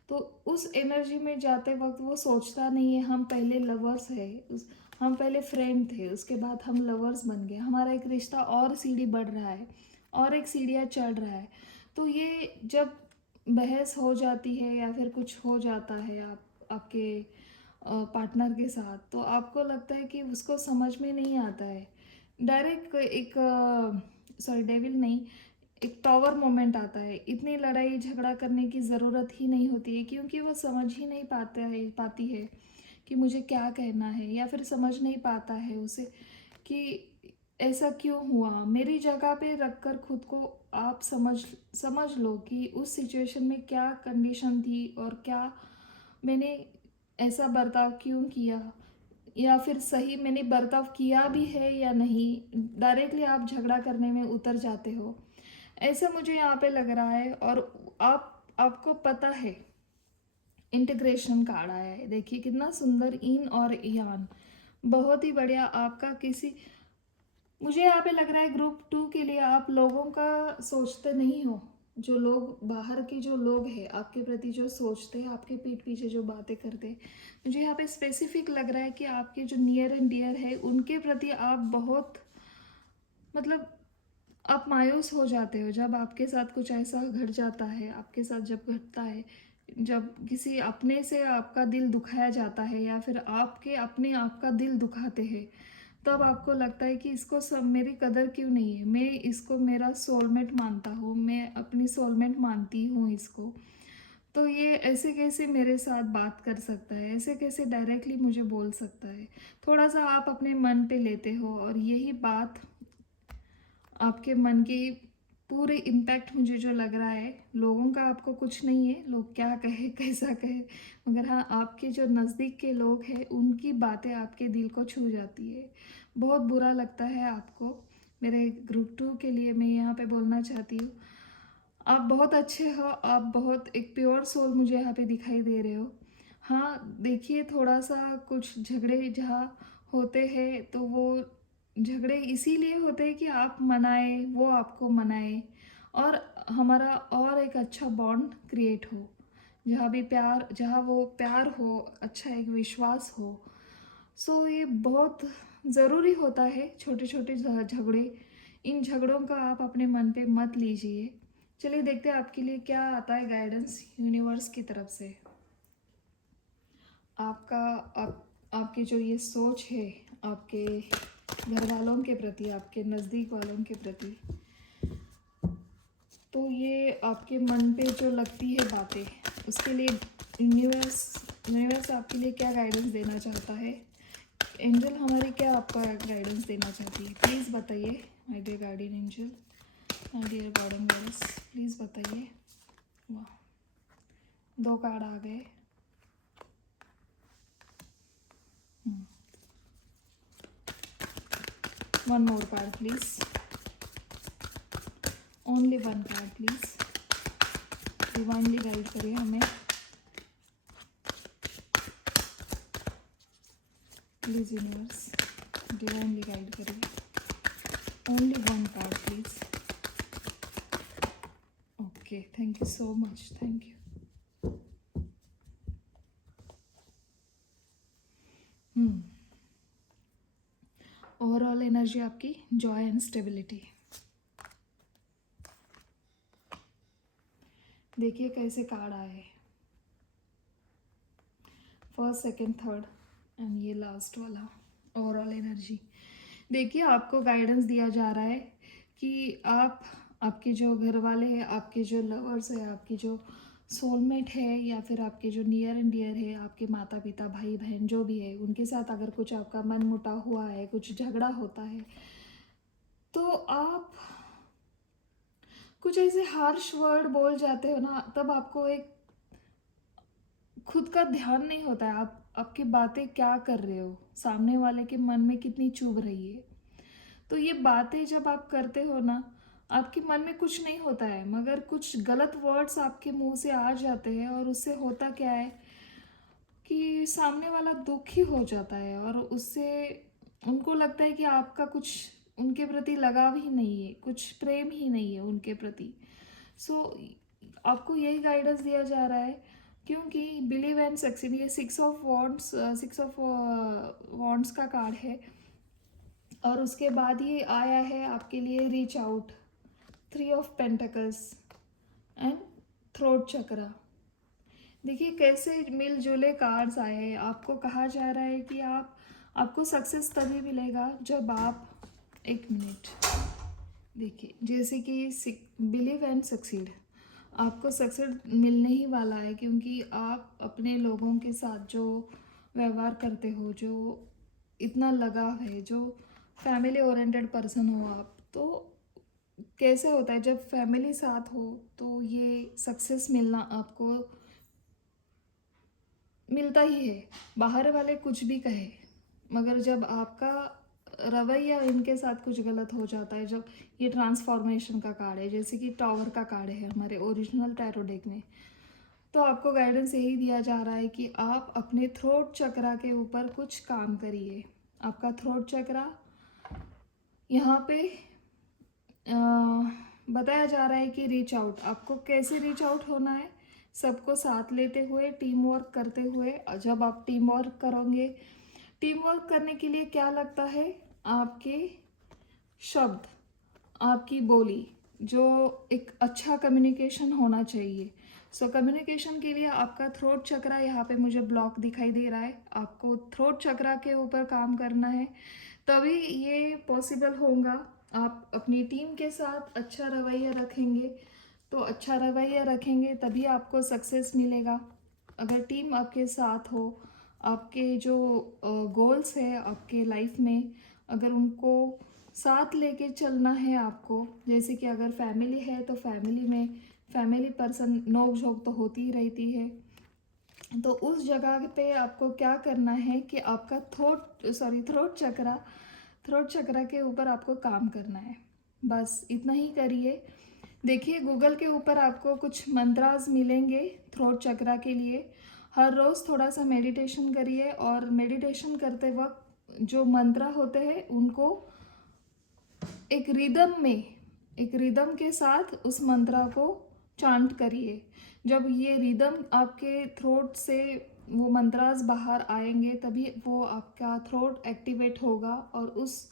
तो उस एनर्जी में जाते वक्त वो सोचता नहीं है हम पहले लवर्स है, उस हम पहले फ्रेंड थे, उसके बाद हम लवर्स बन गए, हमारा एक रिश्ता और सीढ़ी बढ़ रहा है और एक सीढ़ियाँ चढ़ रहा है। तो ये जब बहस हो जाती है या फिर कुछ हो जाता है आपके पार्टनर के साथ, तो आपको लगता है कि उसको समझ में नहीं आता है। डायरेक्ट एक सॉरी डेविल नहीं, एक टॉवर मोमेंट आता है। इतनी लड़ाई झगड़ा करने की ज़रूरत ही नहीं होती है, क्योंकि वो समझ ही नहीं पाती है कि मुझे क्या कहना है, या फिर समझ नहीं पाता है उसे कि ऐसा क्यों हुआ। मेरी जगह पे रखकर खुद को आप समझ लो कि उस सिचुएशन में क्या कंडीशन थी और क्या मैंने ऐसा बर्ताव क्यों किया, या फिर सही मैंने बर्ताव किया भी है या नहीं। डायरेक्टली आप झगड़ा करने में उतर जाते हो, ऐसा मुझे यहाँ पे लग रहा है। और आपको पता है इंटीग्रेशन कार्ड आया है, देखिए कितना सुंदर, इन और यान, बहुत ही बढ़िया। आपका किसी, मुझे यहाँ पे लग रहा है ग्रुप 2 के लिए आप लोगों का सोचते नहीं हो। जो लोग बाहर के जो लोग हैं आपके प्रति जो सोचते हैं, आपके पीठ पीछे जो बातें करते हैं, मुझे यहाँ पे स्पेसिफिक लग रहा है कि आपके जो नियर एंड डियर है उनके प्रति आप बहुत, मतलब आप मायूस हो जाते हो जब आपके साथ कुछ ऐसा घट जाता है। आपके साथ जब घटता है, जब किसी अपने से आपका दिल दुखाया जाता है, या फिर आपके अपने आप का दिल दुखाते हैं, तब आपको लगता है कि इसको सब मेरी कदर क्यों नहीं है, मैं इसको मेरा सोलमेट मानता हूँ, मैं अपनी सोलमेट मानती हूँ इसको। तो ये ऐसे कैसे मेरे साथ बात कर सकता है, ऐसे कैसे डायरेक्टली मुझे बोल सकता है। थोड़ा सा आप अपने मन पे लेते हो, और यही बात आपके मन की पूरे इम्पैक्ट मुझे जो लग रहा है, लोगों का आपको कुछ नहीं है, लोग क्या कहे कैसा कहे, मगर हाँ आपके जो नज़दीक के लोग हैं उनकी बातें आपके दिल को छू जाती है, बहुत बुरा लगता है आपको। मेरे ग्रुप 2 के लिए मैं यहाँ पे बोलना चाहती हूँ, आप बहुत अच्छे हो, आप बहुत एक प्योर सोल मुझे यहाँ पे दिखाई दे रहे हो। हाँ देखिए, थोड़ा सा कुछ झगड़े जहाँ होते हैं तो वो झगड़े इसीलिए होते हैं कि आप मनाए, वो आपको मनाए, और हमारा और एक अच्छा बॉन्ड क्रिएट हो। जहाँ भी प्यार, जहाँ वो प्यार हो, अच्छा एक विश्वास हो। सो ये बहुत ज़रूरी होता है, छोटे छोटे झगड़े। इन झगड़ों का आप अपने मन पे मत लीजिए। चलिए देखते हैं आपके लिए क्या आता है गाइडेंस यूनिवर्स की तरफ से। आपका आपकी जो ये सोच है आपके घर वालों के प्रति, आपके नज़दीक वालों के प्रति, तो ये आपके मन पे जो लगती है बातें, उसके लिए यूनिवर्स आपके लिए क्या गाइडेंस देना चाहता है, एंजल हमारी क्या आपका गाइडेंस देना चाहती है, प्लीज़ बताइए my dear guardian angel, my dear god goddess, please बताइए। वाह, 2 कार्ड आ गए। One more card please, only 1 card please, divinely guide करिए हमें, प्लीज़ यूनिवर्स डिवाइनली गाइड करिए, only 1 card please. Okay, thank you so much, thank you. Overall energy आपकी joy and stability, देखिए कैसे कार्ड आए, फर्स्ट सेकंड थर्ड एंड ये last वाला overall energy. देखिए आपको गाइडेंस दिया जा रहा है कि आप, आपके जो घर वाले हैं, आपके जो लवर्स है, आपकी जो सोलमेट है, या फिर आपके जो नियर एंड डियर है, आपके माता पिता भाई बहन जो भी है, उनके साथ अगर कुछ आपका मन मुटाव हुआ है, कुछ झगड़ा होता है, तो आप कुछ ऐसे हार्श वर्ड बोल जाते हो ना, तब आपको एक खुद का ध्यान नहीं होता है, आप आपकी बातें क्या कर रहे हो, सामने वाले के मन में कितनी चुभ रही है। तो ये बातें जब आप करते हो ना, आपके मन में कुछ नहीं होता है, मगर कुछ गलत वर्ड्स आपके मुंह से आ जाते हैं, और उससे होता क्या है कि सामने वाला दुखी हो जाता है, और उससे उनको लगता है कि आपका कुछ उनके प्रति लगाव ही नहीं है, कुछ प्रेम ही नहीं है उनके प्रति। सो आपको यही गाइडेंस दिया जा रहा है, क्योंकि बिलीव एंड सक्सीड, ये सिक्स ऑफ वॉन्ड्स का कार्ड है। और उसके बाद ये आया है आपके लिए reach out, three of pentacles and throat chakra. देखिए कैसे मिलजुले कार्ड्स आए हैं। आपको कहा जा रहा है कि आपको सक्सेस तभी मिलेगा जब आप, एक मिनट, देखिए जैसे कि बिलीव एंड सक्सीड, आपको सक्सेस मिलने ही वाला है, क्योंकि आप अपने लोगों के साथ जो व्यवहार करते हो, जो इतना लगाव है, जो फैमिली ओरिएंटेड पर्सन हो आप, तो कैसे होता है जब फैमिली साथ हो तो ये सक्सेस मिलना आपको मिलता ही है। बाहर वाले कुछ भी कहे, मगर जब आपका रवैया इनके साथ कुछ गलत हो जाता है, जब ये ट्रांसफॉर्मेशन का कार्ड है, जैसे कि टावर का कार्ड है हमारे ओरिजिनल टैरो डेक में, तो आपको गाइडेंस यही दिया जा रहा है कि आप अपने थ्रोट चक्रा के ऊपर कुछ काम करिए। आपका थ्रोट चक्रा यहाँ पे बताया जा रहा है कि रीच आउट, आपको कैसे रीच आउट होना है, सबको साथ लेते हुए, टीम वर्क करते हुए। जब आप टीम वर्क करोगे, टीम वर्क करने के लिए क्या लगता है, आपके शब्द, आपकी बोली, जो एक अच्छा कम्युनिकेशन होना चाहिए। सो कम्युनिकेशन के लिए आपका थ्रोट चक्रा यहाँ पे मुझे ब्लॉक दिखाई दे रहा है। आपको थ्रोट चक्रा के ऊपर काम करना है, तभी ये पॉसिबल होगा। आप अपनी टीम के साथ अच्छा रवैया रखेंगे, तो अच्छा रवैया रखेंगे तभी आपको सक्सेस मिलेगा। अगर टीम आपके साथ हो, आपके जो गोल्स है आपके लाइफ में, अगर उनको साथ लेके चलना है आपको, जैसे कि अगर फैमिली है तो फैमिली में फैमिली पर्सन नोक झोंक तो होती ही रहती है, तो उस जगह पे आपको क्या करना है कि आपका थ्रोट चक्रा के ऊपर आपको काम करना है। बस इतना ही करिए। देखिए गूगल के ऊपर आपको कुछ मंत्रास मिलेंगे थ्रोट चक्रा के लिए। हर रोज़ थोड़ा सा मेडिटेशन करिए, और मेडिटेशन करते वक्त जो मंत्र होते हैं उनको एक रिदम के साथ उस मंत्र को चांट करिए। जब ये रिदम आपके थ्रोट से वो मंत्रास बाहर आएंगे, तभी वो आपका थ्रोट एक्टिवेट होगा, और उस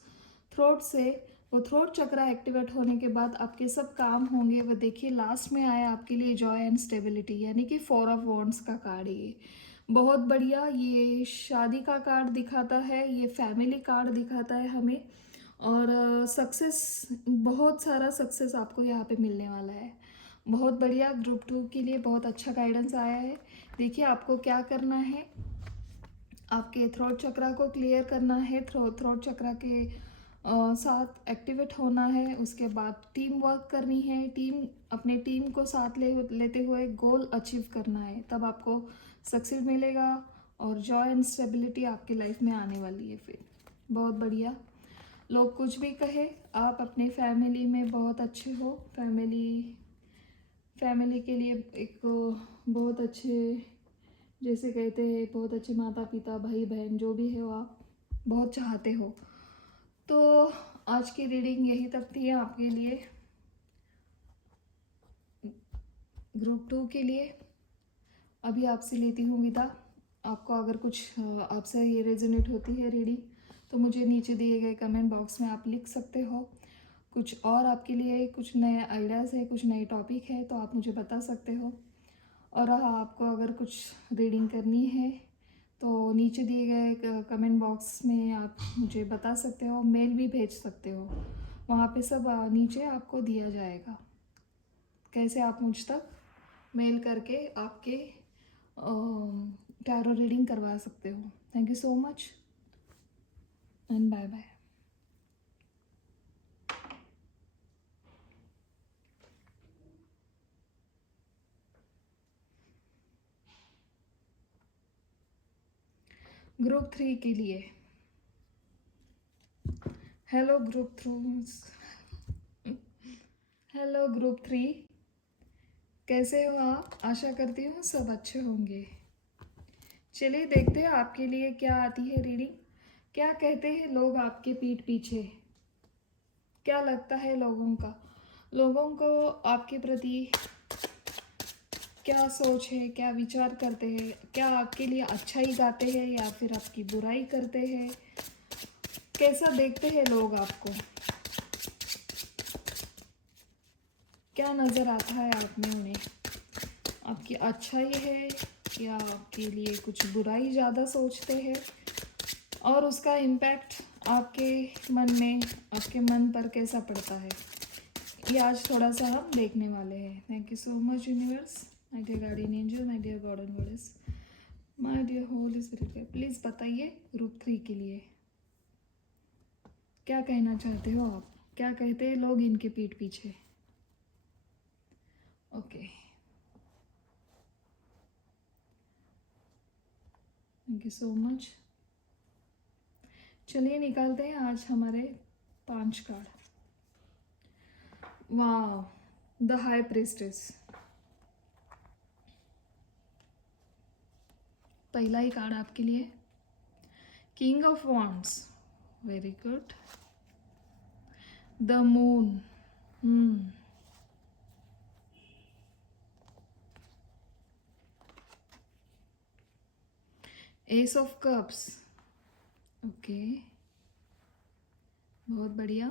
थ्रोट से वो थ्रोट चक्रा एक्टिवेट होने के बाद आपके सब काम होंगे। वो देखिए लास्ट में आया आपके लिए जॉय एंड स्टेबिलिटी, यानी कि फोर ऑफ वॉन्ड्स का कार्ड है ये। बहुत बढ़िया, ये शादी का कार्ड दिखाता है, ये फैमिली कार्ड दिखाता है हमें, और सक्सेस, बहुत सारा सक्सेस आपको यहाँ पे मिलने वाला है। बहुत बढ़िया, ग्रुप 2 के लिए बहुत अच्छा गाइडेंस आया है। देखिए आपको क्या करना है, आपके थ्रोट चक्रा को क्लियर करना है, थ्रोट चक्रा के साथ एक्टिवेट होना है। उसके बाद टीम वर्क करनी है, अपने टीम को साथ लेते हुए गोल अचीव करना है, तब आपको सक्सेस मिलेगा, और जॉय एंड स्टेबिलिटी आपकी लाइफ में आने वाली है फिर। बहुत बढ़िया। लोग कुछ भी कहे, आप अपने फैमिली में बहुत अच्छे हो। फैमिली के लिए एक बहुत अच्छे, जैसे कहते हैं बहुत अच्छे माता पिता, भाई बहन, जो भी है वो आप बहुत चाहते हो। तो आज की रीडिंग यही तक थी आपके लिए, ग्रुप 2 के लिए। अभी आपसे लेती हूँ विदा। आपको अगर कुछ आपसे ये रेजोनेट होती है रीडिंग, तो मुझे नीचे दिए गए कमेंट बॉक्स में आप लिख सकते हो। कुछ और आपके लिए कुछ नए आइडियाज़ है, कुछ नए टॉपिक है, तो आप मुझे बता सकते हो। और आपको अगर कुछ रीडिंग करनी है तो नीचे दिए गए कमेंट बॉक्स में आप मुझे बता सकते हो, मेल भी भेज सकते हो, वहाँ पे सब नीचे आपको दिया जाएगा, कैसे आप मुझ तक मेल करके आपके टैरो रीडिंग करवा सकते हो। Thank you so much and bye bye. Group 3 के लिए, हेलो ग्रुप 3, कैसे हो आप? आशा करती हूँ सब अच्छे होंगे। चलिए देखते हैं आपके लिए क्या आती है रीडिंग। क्या कहते हैं लोग आपके पीठ पीछे? क्या लगता है लोगों को आपके प्रति क्या सोच है, क्या विचार करते हैं? क्या आपके लिए अच्छा ही गाते हैं या फिर आपकी बुराई करते हैं? कैसा देखते हैं लोग आपको? क्या नज़र आता है आप में उन्हें? आपकी अच्छाई है या आपके लिए कुछ बुराई ज़्यादा सोचते हैं? और उसका इम्पैक्ट आपके मन पर कैसा पड़ता है, ये आज थोड़ा सा हम देखने वाले हैं। Thank you so much universe, my dear guardian angel, my dear god and goddess, my dear holy spirit. Please बताइए ग्रुप 3 के लिए क्या कहना चाहते हो आप? क्या कहते हैं लोग इनके पीठ पीछे? Okay, thank you so much. चलिए निकालते हैं आज हमारे 5 कार्ड। वाह, द हाई प्रीस्टेस। पहला ही कार्ड आपके लिए, king of wands, very good. The moon, S of cups, okay, बहुत बढ़िया।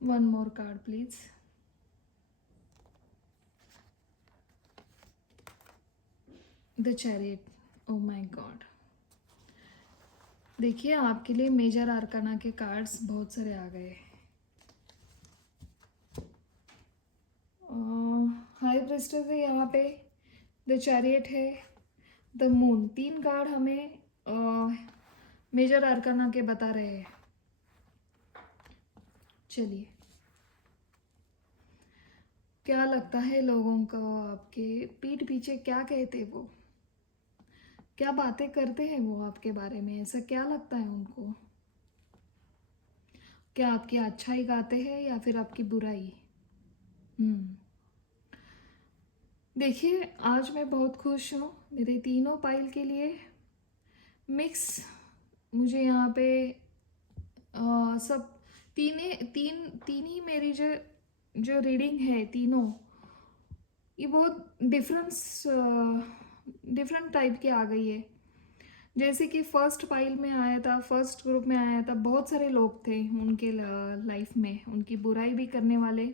One more card please. The chariot, oh my God. देखिए आपके लिए मेजर आर्काना के कार्ड्स बहुत सारे आ गए। हाई प्रेस्टेस है यहाँ पे, द चैरियट है, द मून। 3 कार्ड हमें मेजर आर्काना के बता रहे हैं। चलिए, क्या लगता है लोगों को आपके पीठ पीछे क्या कहते वो? क्या बातें करते हैं वो आपके बारे में? ऐसा क्या लगता है उनको? क्या आपकी अच्छाई गाते हैं या फिर आपकी बुराई? देखिए आज मैं बहुत खुश हूँ, मेरे तीनों पाइल के लिए मिक्स। मुझे यहाँ पे सब तीन ही मेरी जो जो रीडिंग है तीनों, ये बहुत डिफरेंट टाइप की आ गई है। जैसे कि फर्स्ट पाइल में आया था, फर्स्ट ग्रुप में आया था, बहुत सारे लोग थे उनके लाइफ में, उनकी बुराई भी करने वाले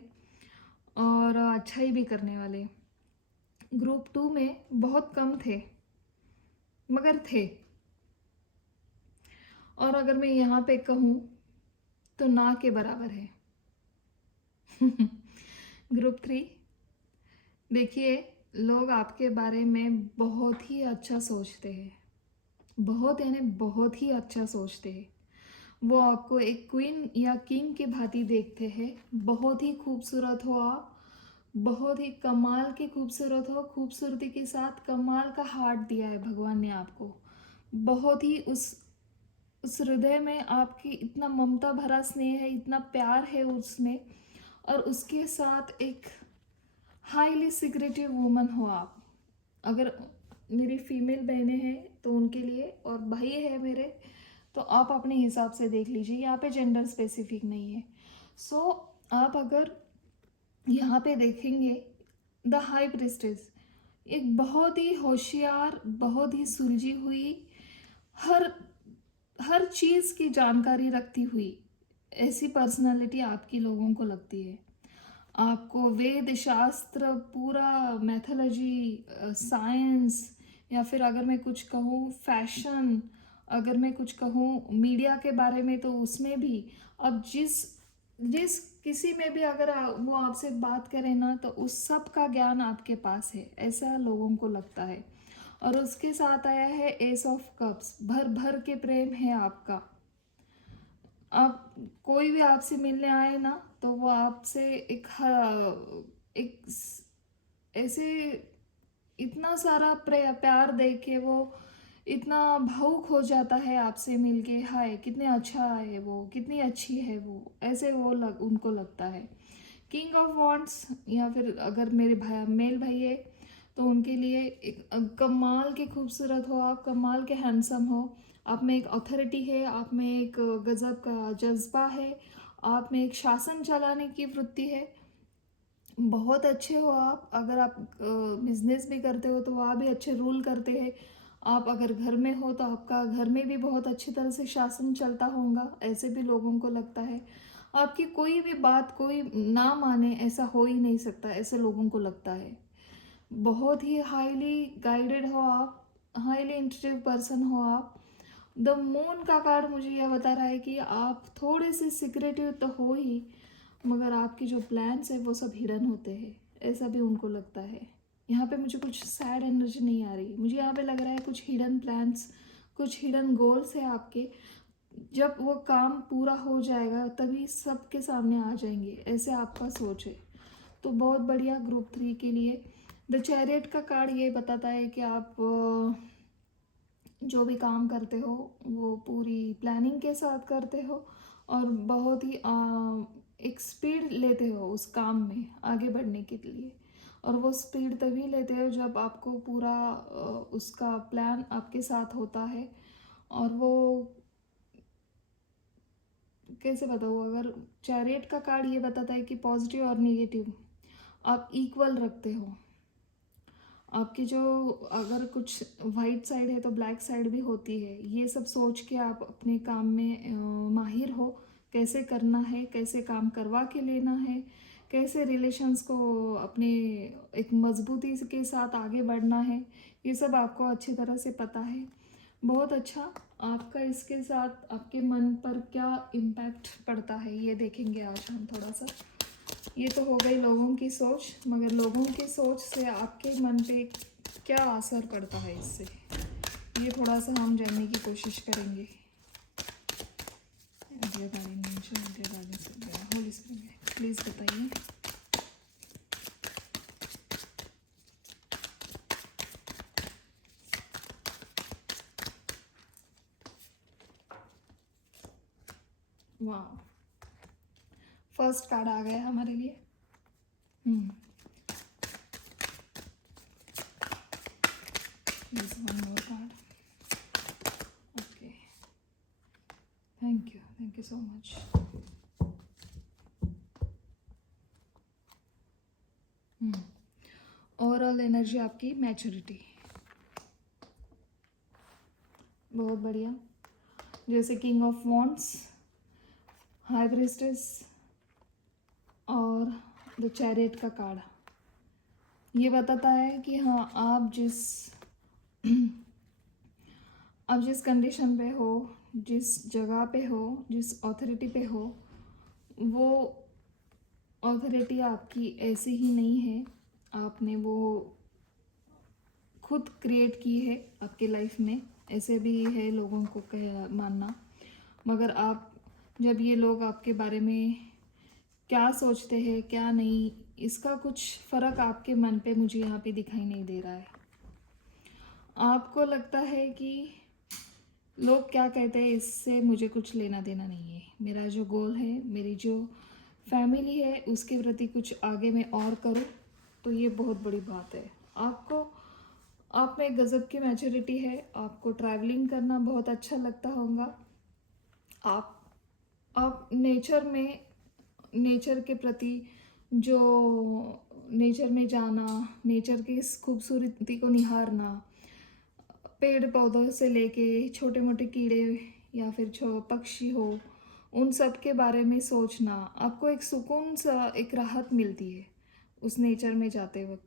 और अच्छाई भी करने वाले। ग्रुप 2 में बहुत कम थे मगर थे। और अगर मैं यहाँ पे कहूँ तो ना के बराबर है। ग्रुप 3, देखिए लोग आपके बारे में बहुत ही अच्छा सोचते हैं, बहुत यानी बहुत ही अच्छा सोचते हैं। वो आपको एक क्वीन या किंग की भांति देखते हैं। बहुत ही खूबसूरत हो आप, बहुत ही कमाल की खूबसूरत हो, खूबसूरती के साथ कमाल का हार्ट दिया है भगवान ने आपको। बहुत ही उस हृदय में आपकी इतना ममता भरा स्नेह है, इतना प्यार है उसमें, और उसके साथ एक हाईली सिक्रेटिव वुमन हो आप। अगर मेरी फीमेल बहनें हैं तो उनके लिए, और भाई है मेरे, तो आप अपने हिसाब से देख लीजिए, यहाँ पे जेंडर स्पेसिफिक नहीं है। सो आप अगर यहाँ पे देखेंगे द हाई प्रिस्टेस, एक बहुत ही होशियार, बहुत ही सुलझी हुई, हर हर चीज़ की जानकारी रखती हुई ऐसी पर्सनालिटी आपकी लोगों को लगती है। आपको वेद शास्त्र, पूरा मैथोलॉजी, साइंस, या फिर अगर मैं कुछ कहूँ फैशन, अगर मैं कुछ कहूँ मीडिया के बारे में तो उसमें भी, अब जिस जिस किसी में भी अगर वो आपसे बात करें ना तो उस सब का ज्ञान आपके पास है, ऐसा लोगों को लगता है। और उसके साथ आया है एस ऑफ कप्स, भर भर के प्रेम है आपका। आप कोई भी आपसे मिलने आए ना तो वो आपसे एक ऐसे इतना सारा प्यार दे के वो इतना भावुक हो जाता है आपसे मिलके। हाय कितने अच्छा है वो, कितनी अच्छी है वो, ऐसे वो उनको लगता है। किंग ऑफ वॉन्ड्स, या फिर अगर मेरे भाई मेल भाई है तो उनके लिए एक कमाल के खूबसूरत हो आप, कमाल के हैंडसम हो, आप में एक अथॉरिटी है, आप में एक गजब का जज्बा है, आप में एक शासन चलाने की वृत्ति है। बहुत अच्छे हो आप। अगर आप बिजनेस भी करते हो तो वहाँ भी अच्छे रूल करते हैं। आप अगर घर में हो तो आपका घर में भी बहुत अच्छी तरह से शासन चलता होगा, ऐसे भी लोगों को लगता है। आपकी कोई भी बात कोई ना माने ऐसा हो ही नहीं सकता, ऐसे लोगों को लगता है। बहुत ही हाईली गाइडेड हो आप, हाईली इंटेलिजेंट पर्सन हो आप। द मून का कार्ड मुझे यह बता रहा है कि आप थोड़े से सिक्रेटिव तो हो ही, मगर आपके जो प्लान्स है वो सब हिडन होते हैं, ऐसा भी उनको लगता है। यहाँ पे मुझे कुछ सैड एनर्जी नहीं आ रही, मुझे यहाँ पे लग रहा है कुछ हिडन प्लान्स, कुछ हिडन गोल्स है आपके। जब वो काम पूरा हो जाएगा तभी सबके सामने आ जाएंगे, ऐसे आपका सोच है। तो बहुत बढ़िया ग्रुप 3 के लिए। द चैरियट का कार्ड ये बताता है कि आप जो भी काम करते हो वो पूरी प्लानिंग के साथ करते हो और बहुत ही एक स्पीड लेते हो उस काम में आगे बढ़ने के लिए। और वो स्पीड तभी लेते हो जब आपको पूरा उसका प्लान आपके साथ होता है। और वो कैसे बताऊँ, अगर चैरियट का कार्ड ये बताता है कि पॉजिटिव और नेगेटिव आप इक्वल रखते हो। आपकी जो अगर कुछ वाइट साइड है तो ब्लैक साइड भी होती है, ये सब सोच के आप अपने काम में माहिर हो। कैसे करना है, कैसे काम करवा के लेना है, कैसे रिलेशंस को अपने एक मजबूती के साथ आगे बढ़ना है, ये सब आपको अच्छी तरह से पता है। बहुत अच्छा। आपका इसके साथ आपके मन पर क्या इम्पैक्ट पड़ता है ये देखेंगे आज हम थोड़ा सा। ये तो हो गई लोगों की सोच, मगर लोगों की सोच से आपके मन पे क्या असर पड़ता है इससे, ये थोड़ा सा हम जानने की कोशिश करेंगे। होली स्प्रिंग प्लीज़ बताइए। वाह, फर्स्ट कार्ड आ गया हमारे लिए। This one more card. Okay. Thank you so much. Overall energy आपकी मैच्योरिटी, बहुत बढ़िया। जैसे king of wands, high priestess और द चैरियट का कार्ड ये बताता है कि हाँ आप जिस कंडीशन पे हो, जिस जगह पे हो, जिस अथॉरिटी पे हो, वो अथॉरिटी आपकी ऐसी ही नहीं है। आपने वो खुद क्रिएट की है आपके लाइफ में, ऐसे भी है लोगों को मानना। मगर आप जब ये लोग आपके बारे में क्या सोचते हैं क्या नहीं, इसका कुछ फ़र्क आपके मन पे मुझे यहाँ पे दिखाई नहीं दे रहा है। आपको लगता है कि लोग क्या कहते हैं इससे मुझे कुछ लेना देना नहीं है, मेरा जो गोल है, मेरी जो फैमिली है उसके प्रति कुछ आगे मैं और करूँ, तो ये बहुत बड़ी बात है। आप में गज़ब की मैच्योरिटी है। आपको ट्रैवलिंग करना बहुत अच्छा लगता होगा। आप नेचर के प्रति जो नेचर में जाना, नेचर की इस खूबसूरती को निहारना, पेड़ पौधों से लेके छोटे मोटे कीड़े या फिर पक्षी हो, उन सब के बारे में सोचना, आपको एक सुकून सा एक राहत मिलती है उस नेचर में जाते वक्त।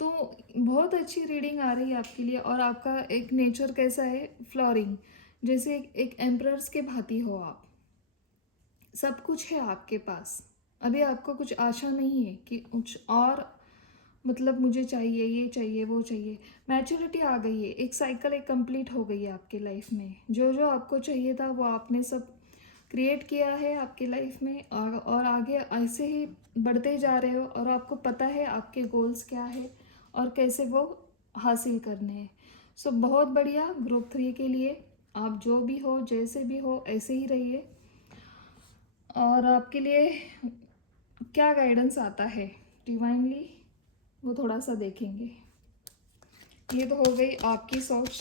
तो बहुत अच्छी रीडिंग आ रही है आपके लिए। और आपका एक नेचर कैसा है, फ्लोरिंग, जैसे एक एम्परर्स के भांति हो आप। सब कुछ है आपके पास, अभी आपको कुछ आशा नहीं है कि कुछ और, मतलब मुझे चाहिए, ये चाहिए, वो चाहिए। मैच्योरिटी आ गई है, एक साइकिल एक कंप्लीट हो गई है आपके लाइफ में। जो जो आपको चाहिए था वो आपने सब क्रिएट किया है आपकी लाइफ में, और आगे ऐसे ही बढ़ते जा रहे हो। और आपको पता है आपके गोल्स क्या है और कैसे वो हासिल करने हैं। सो बहुत बढ़िया। ग्रुप 3 के लिए आप जो भी हो, जैसे भी हो, ऐसे ही रहिए। और आपके लिए क्या गाइडेंस आता है डिवाइनली, वो थोड़ा सा देखेंगे। ये तो हो गई आपकी सोच।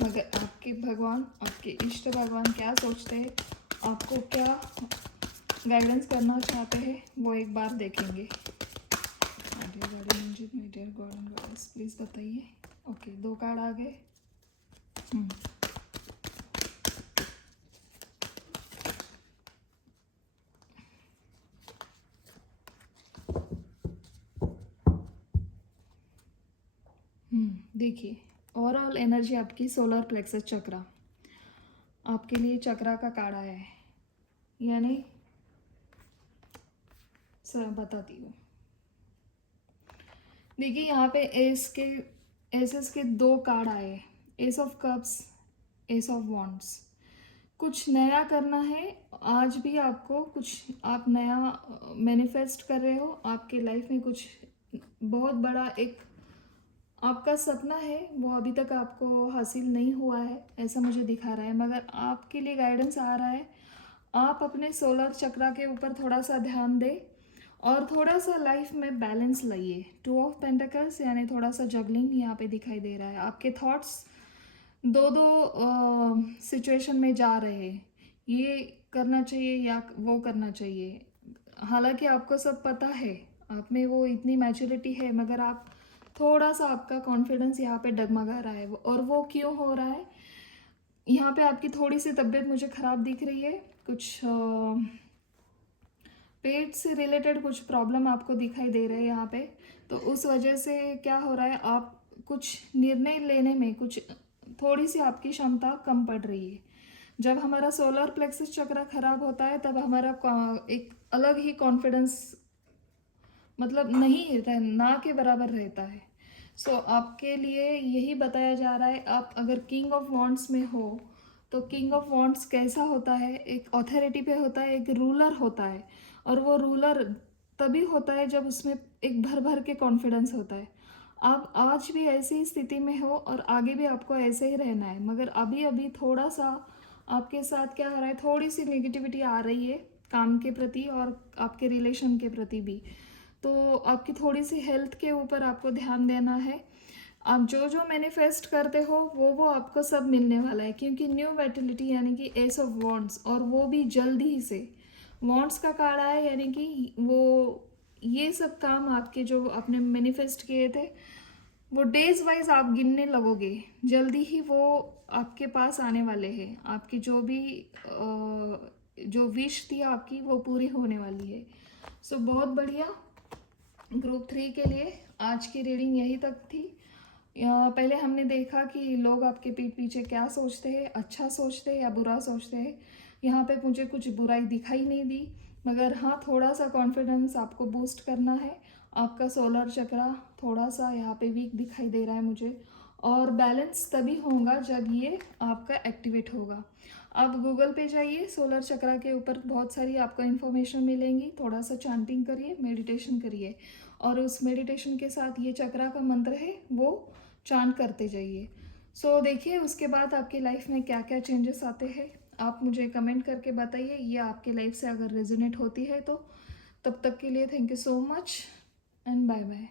मगर आपके भगवान, आपके इष्ट भगवान क्या सोचते हैं, आपको क्या गाइडेंस करना चाहते हैं, वो एक बार देखेंगे। Dear god and goddess, please बताइए। ओके, 2 कार्ड आ गए। देखिए, ओवरऑल एनर्जी आपकी सोलर प्लेक्सस चक्रा, आपके लिए चक्रा का कार्ड आया है। यानी सर बताती हूँ। देखिए यहाँ पे एसेस के 2 कार्ड आए, S of cups, ace of wands. कुछ नया करना है, आज भी आपको कुछ आप नया मैनिफेस्ट कर रहे हो। आपके लाइफ में कुछ बहुत बड़ा एक आपका सपना है, वो अभी तक आपको हासिल नहीं हुआ है, ऐसा मुझे दिखा रहा है। मगर आपके लिए गाइडेंस आ रहा है, आप अपने सोलर चक्रा के ऊपर थोड़ा सा ध्यान दें और थोड़ा सा लाइफ में बैलेंस लाइए। 2 ऑफ पेंटिकल्स यानी थोड़ा सा जगलिंग यहाँ पे दिखाई दे रहा है। आपके थॉट्स दो सिचुएशन में जा रहे हैं, ये करना चाहिए या वो करना चाहिए। हालांकि आपको सब पता है, आप में वो इतनी मैच्योरिटी है, मगर आप थोड़ा सा आपका कॉन्फिडेंस यहाँ पे डगमगा रहा है। और वो क्यों हो रहा है, यहाँ पे आपकी थोड़ी सी तबीयत मुझे ख़राब दिख रही है। कुछ पेट से रिलेटेड कुछ प्रॉब्लम आपको दिखाई दे रहे हैं यहाँ पे। तो उस वजह से क्या हो रहा है, आप कुछ निर्णय लेने में कुछ थोड़ी सी आपकी क्षमता कम पड़ रही है। जब हमारा सोलर प्लेक्सस चक्र खराब होता है, तब हमारा एक अलग ही कॉन्फिडेंस मतलब नहीं ना के बराबर रहता है। सो आपके लिए यही बताया जा रहा है, आप अगर किंग ऑफ वॉन्ड्स में हो तो किंग ऑफ वॉन्ड्स कैसा होता है, एक अथॉरिटी पे होता है, एक रूलर होता है। और वो रूलर तभी होता है जब उसमें एक भर भर के कॉन्फिडेंस होता है। आप आज भी ऐसी ही स्थिति में हो और आगे भी आपको ऐसे ही रहना है। मगर अभी अभी थोड़ा सा आपके साथ क्या हो रहा है, थोड़ी सी नेगेटिविटी आ रही है काम के प्रति और आपके रिलेशन के प्रति भी। तो आपकी थोड़ी सी हेल्थ के ऊपर आपको ध्यान देना है। आप जो जो मैनिफेस्ट करते हो वो आपको सब मिलने वाला है, क्योंकि न्यू वाइटलिटी यानी कि एस ऑफ वॉन्ड्स, और वो भी जल्दी ही से। वॉन्ड्स का कार्ड आया यानी कि वो ये सब काम आपके जो आपने मैनिफेस्ट किए थे, वो डेज वाइज आप गिनने लगोगे, जल्दी ही वो आपके पास आने वाले हैं। आपकी जो भी जो विश थी आपकी, वो पूरी होने वाली है। सो बहुत बढ़िया। ग्रुप 3 के लिए आज की रीडिंग यही तक थी। पहले हमने देखा कि लोग आपके पीठ पीछे क्या सोचते हैं, अच्छा सोचते हैं या बुरा सोचते हैं। यहाँ पे मुझे कुछ बुराई दिखाई नहीं दी, मगर हाँ थोड़ा सा कॉन्फिडेंस आपको बूस्ट करना है। आपका सोलर चक्रा थोड़ा सा यहाँ पे वीक दिखाई दे रहा है मुझे, और बैलेंस तभी होगा जब ये आपका एक्टिवेट होगा। आप गूगल पे जाइए, सोलर चक्रा के ऊपर बहुत सारी आपको इन्फॉर्मेशन मिलेंगी। थोड़ा सा चांटिंग करिए, मेडिटेशन करिए, और उस मेडिटेशन के साथ ये चक्रा का मंत्र है वो चांट करते जाइए। सो देखिए उसके बाद आपकी लाइफ में क्या क्या चेंजेस आते हैं। आप मुझे कमेंट करके बताइए ये आपके लाइफ से अगर रेजोनेट होती है तो। तब तक के लिए thank you so much and bye bye.